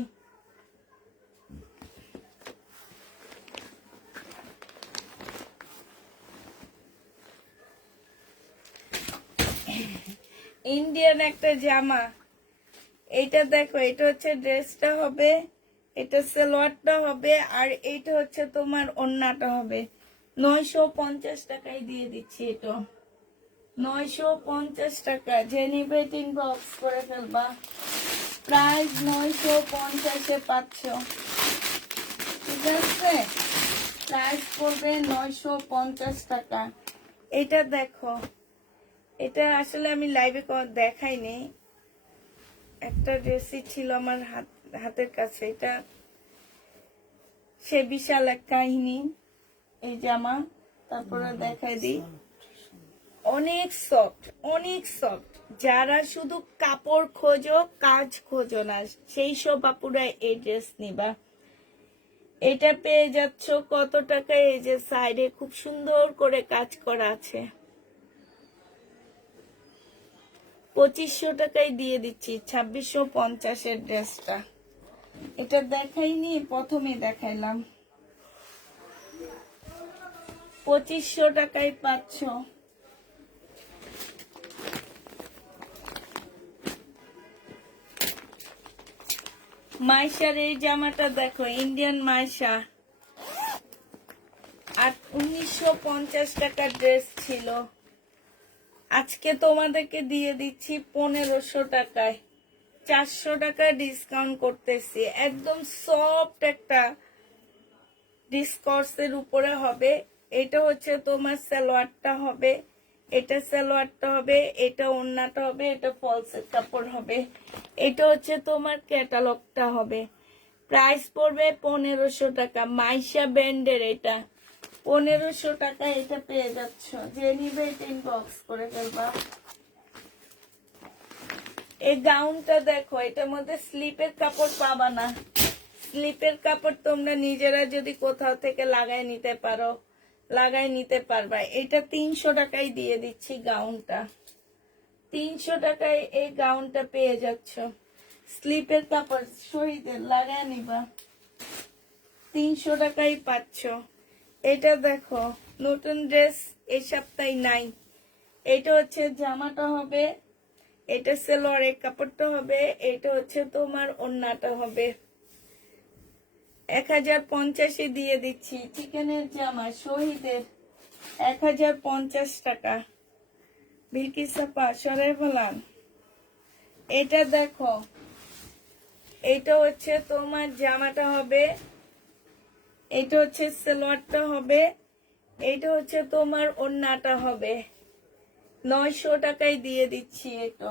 ইন্ডিয়ান একটা জামা, এইটা দেখো, এটা হচ্ছে ড্রেসটা হবে, এটা সালোয়ারটা হবে, আর এইটা হচ্ছে তোমার ওড়নাটা হবে। 950 টাকায় দিয়ে দিচ্ছি। এটা 950 টাকা। যে নিবে ইনবক্স করে ফেলবা। প্রাইস 950-এ পাচ্ছ, ঠিক আছে। প্রাইস পড়বে 950 টাকা। এটা দেখো, এটা আসলে আমি লাইভে দেখাইনি, একটা ড্রেসই ছিল আমার হাতের কাছে। এটা সে বিশাল এক কাহিনী, এই জামা। তারপরে দেখাই দিই, অনেক সফট, অনেক সফট। যারা শুধু কাপড় খোঁজো, কাজ খোঁজো না, সেই সব আপুরা এই ড্রেস নিবা। এটা পেয়ে যাচ্ছ কত টাকায়? এই যে সাইডে খুব সুন্দর করে কাজ করা আছে, 2500 টাকায় দিয়ে দিচ্ছি। 2650-এর ড্রেসটা, এটা দেখাইনি, প্রথমে দেখাইলাম। 2500 টাকায় পাচ্ছ। মাইশার এই জামাটা দেখো, ইন্ডিয়ান মাইশা, আর 1950 টাকার ড্রেস ছিল, আজকে তোমাদেরকে দিয়ে দিচ্ছি 1500 টাকায়। 400 টাকা ডিসকাউন্ট করতেছি। একদম সফট একটা ডিসকর্সের উপরে হবে। এটা হচ্ছে তোমার সালোয়ারটা হবে, এটা সালোয়ারটা হবে, এটা ওড়নাটা হবে, এটা ফলসের কাপড় হবে। এটা হচ্ছে তোমার ক্যাটালগটা হবে। প্রাইস পড়বে 1500 টাকা। মাইশা ব্র্যান্ডের এটা 1500 টাকা। এটা পেয়ে যাচ্ছ, যে নিবে এটা ইনবক্স করে ফেলবা। এই গাউনটা দেখো, এটার মধ্যে স্লিপের কাপড় পাবা না। স্লিপের কাপড় তোমরা নিজেরা যদি কোথাও থেকে লাগাই নিতে পারো, লাগাই নিতে পারবা। এটা 300 টাকায় দিয়ে দিচ্ছি গাউনটা। 300 টাকায় এই গাউনটা পেয়ে যাচ্ছ। স্লিপের কাপড় শহীদের লাগাই নিবা, 300 টাকায় পাচ্ছ। এটা দেখো নতুন ড্রেস এই সপ্তাহে নাই। এটা হচ্ছে জামাটা হবে, এটা সেলোয়ারের কাপড়টা হবে, এটা হচ্ছে তোমার ওড়নাটা হবে। 1050 দিয়ে দিচ্ছি। চিকেনের জামা শহীদের 1050 টাকা। বিলকিস আপা সরাই বলান। এটা দেখো, এটা হচ্ছে তোমার জামাটা হবে, এটা হচ্ছে সালোয়ারটা হবে, এটা হচ্ছে তোমার ওড়নাটা হবে। 900 টাকায় দিয়ে দিচ্ছি। এটা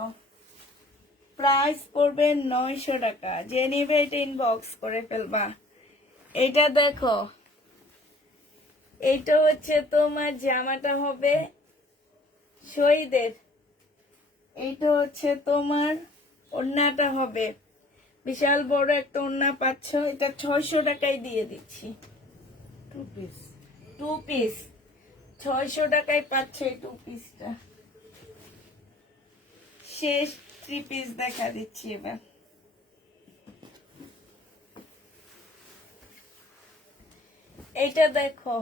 প্রাইস পড়বে 900 টাকা। যে নিবে এটা ইনবক্স করে ফেলবা। এটা দেখো, এটা হচ্ছে তোমার জামাটা হবে শহীদের, এটা হচ্ছে তোমার ওড়নাটা হবে। বিশাল বড় একটা ওড়না পাচ্ছ, এটা 600 টাকায় দিয়ে দিচ্ছি। 2 পিস। 2 পিস 600 টাকায় পাচ্ছ এই 2 পিসটা। শেষ 3 পিস দেখা দিচ্ছি এবার। এটা দেখো,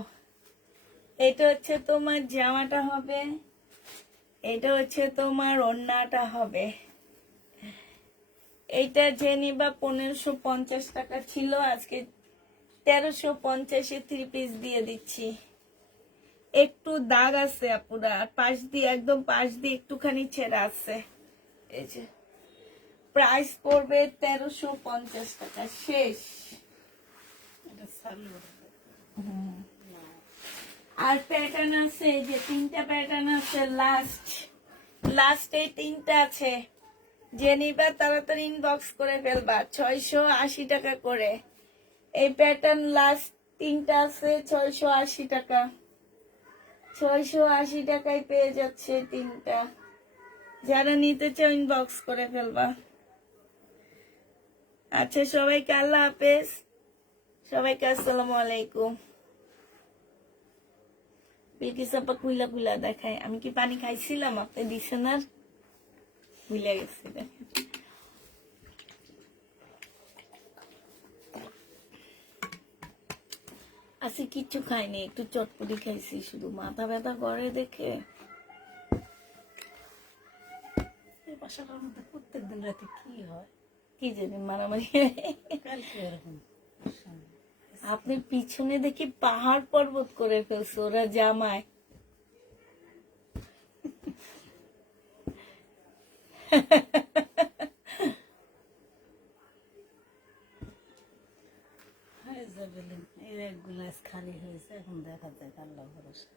এটা হচ্ছে তোমার জামাটা হবে, এটা হচ্ছে তোমার ওড়নাটা হবে। এইটা যে নিবা 1550 টাকা ছিল, আজকে 1350-এ 3 পিস দিয়ে দিচ্ছি। একটু দাগ আছে আপুরা, আর পাশ দিয়ে একদম পাশ দিয়ে একটুখানি ছেঁড়া আছে। এই যে প্রাইস পড়বে 1350 টাকা। শেষ। এটা সালোয়ার। আর প্যাটার্ন আছে, এই যে 3টা প্যাটার্ন আছে। লাস্ট এই 3টা আছে। যে নিবা তাড়াতাড়ি ইনবক্স করে ফেলবা। 680 টাকা করে এই প্যাটার্ন। লাস্ট 3টা আছে 680 টাকা। 680 টাকায় পেয়ে যাচ্ছে 3টা। যারা নিতে চাও ইনবক্স করে ফেলবা। আচ্ছা, সবাইকে আল্লাহ হাফেজ, সবাইকে আসসালামু আলাইকুম। বিলকিস আপা কুইলা কুইলা দেখায়। আমি কি পানি খাইছিলাম? আপনি দিছেন আর ভুলে গেছি। আজকে কিচ্ছু খাইনি, একটু চটপটি খাইছি, শুধু মাথা ব্যথা করে দেখে। এই বাসাটার মধ্যে প্রত্যেকদিন রাতে কি হয়? কি জানি মারামারি। কালকে এরকম। আপনি পিছনে দেখি পাহাড় পর্বত করে ফেলছে ওরা জামায়। হয়ে যাবে লিন। এই এক গ্লাস খালি হয়েছে, এখন দেখা যায় আল্লাহ ভরসা।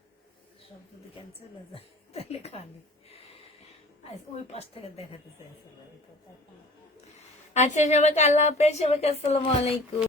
সব যদি ক্যান্সেল হয়ে যায় তাহলে খালি। আজ ওই পাশ থেকে দেখাতে চাইছিলাম তো তখন। আচ্ছা, সবাইকে আল্লাহ হাফেজ, সবাইকে আসসালামু আলাইকুম।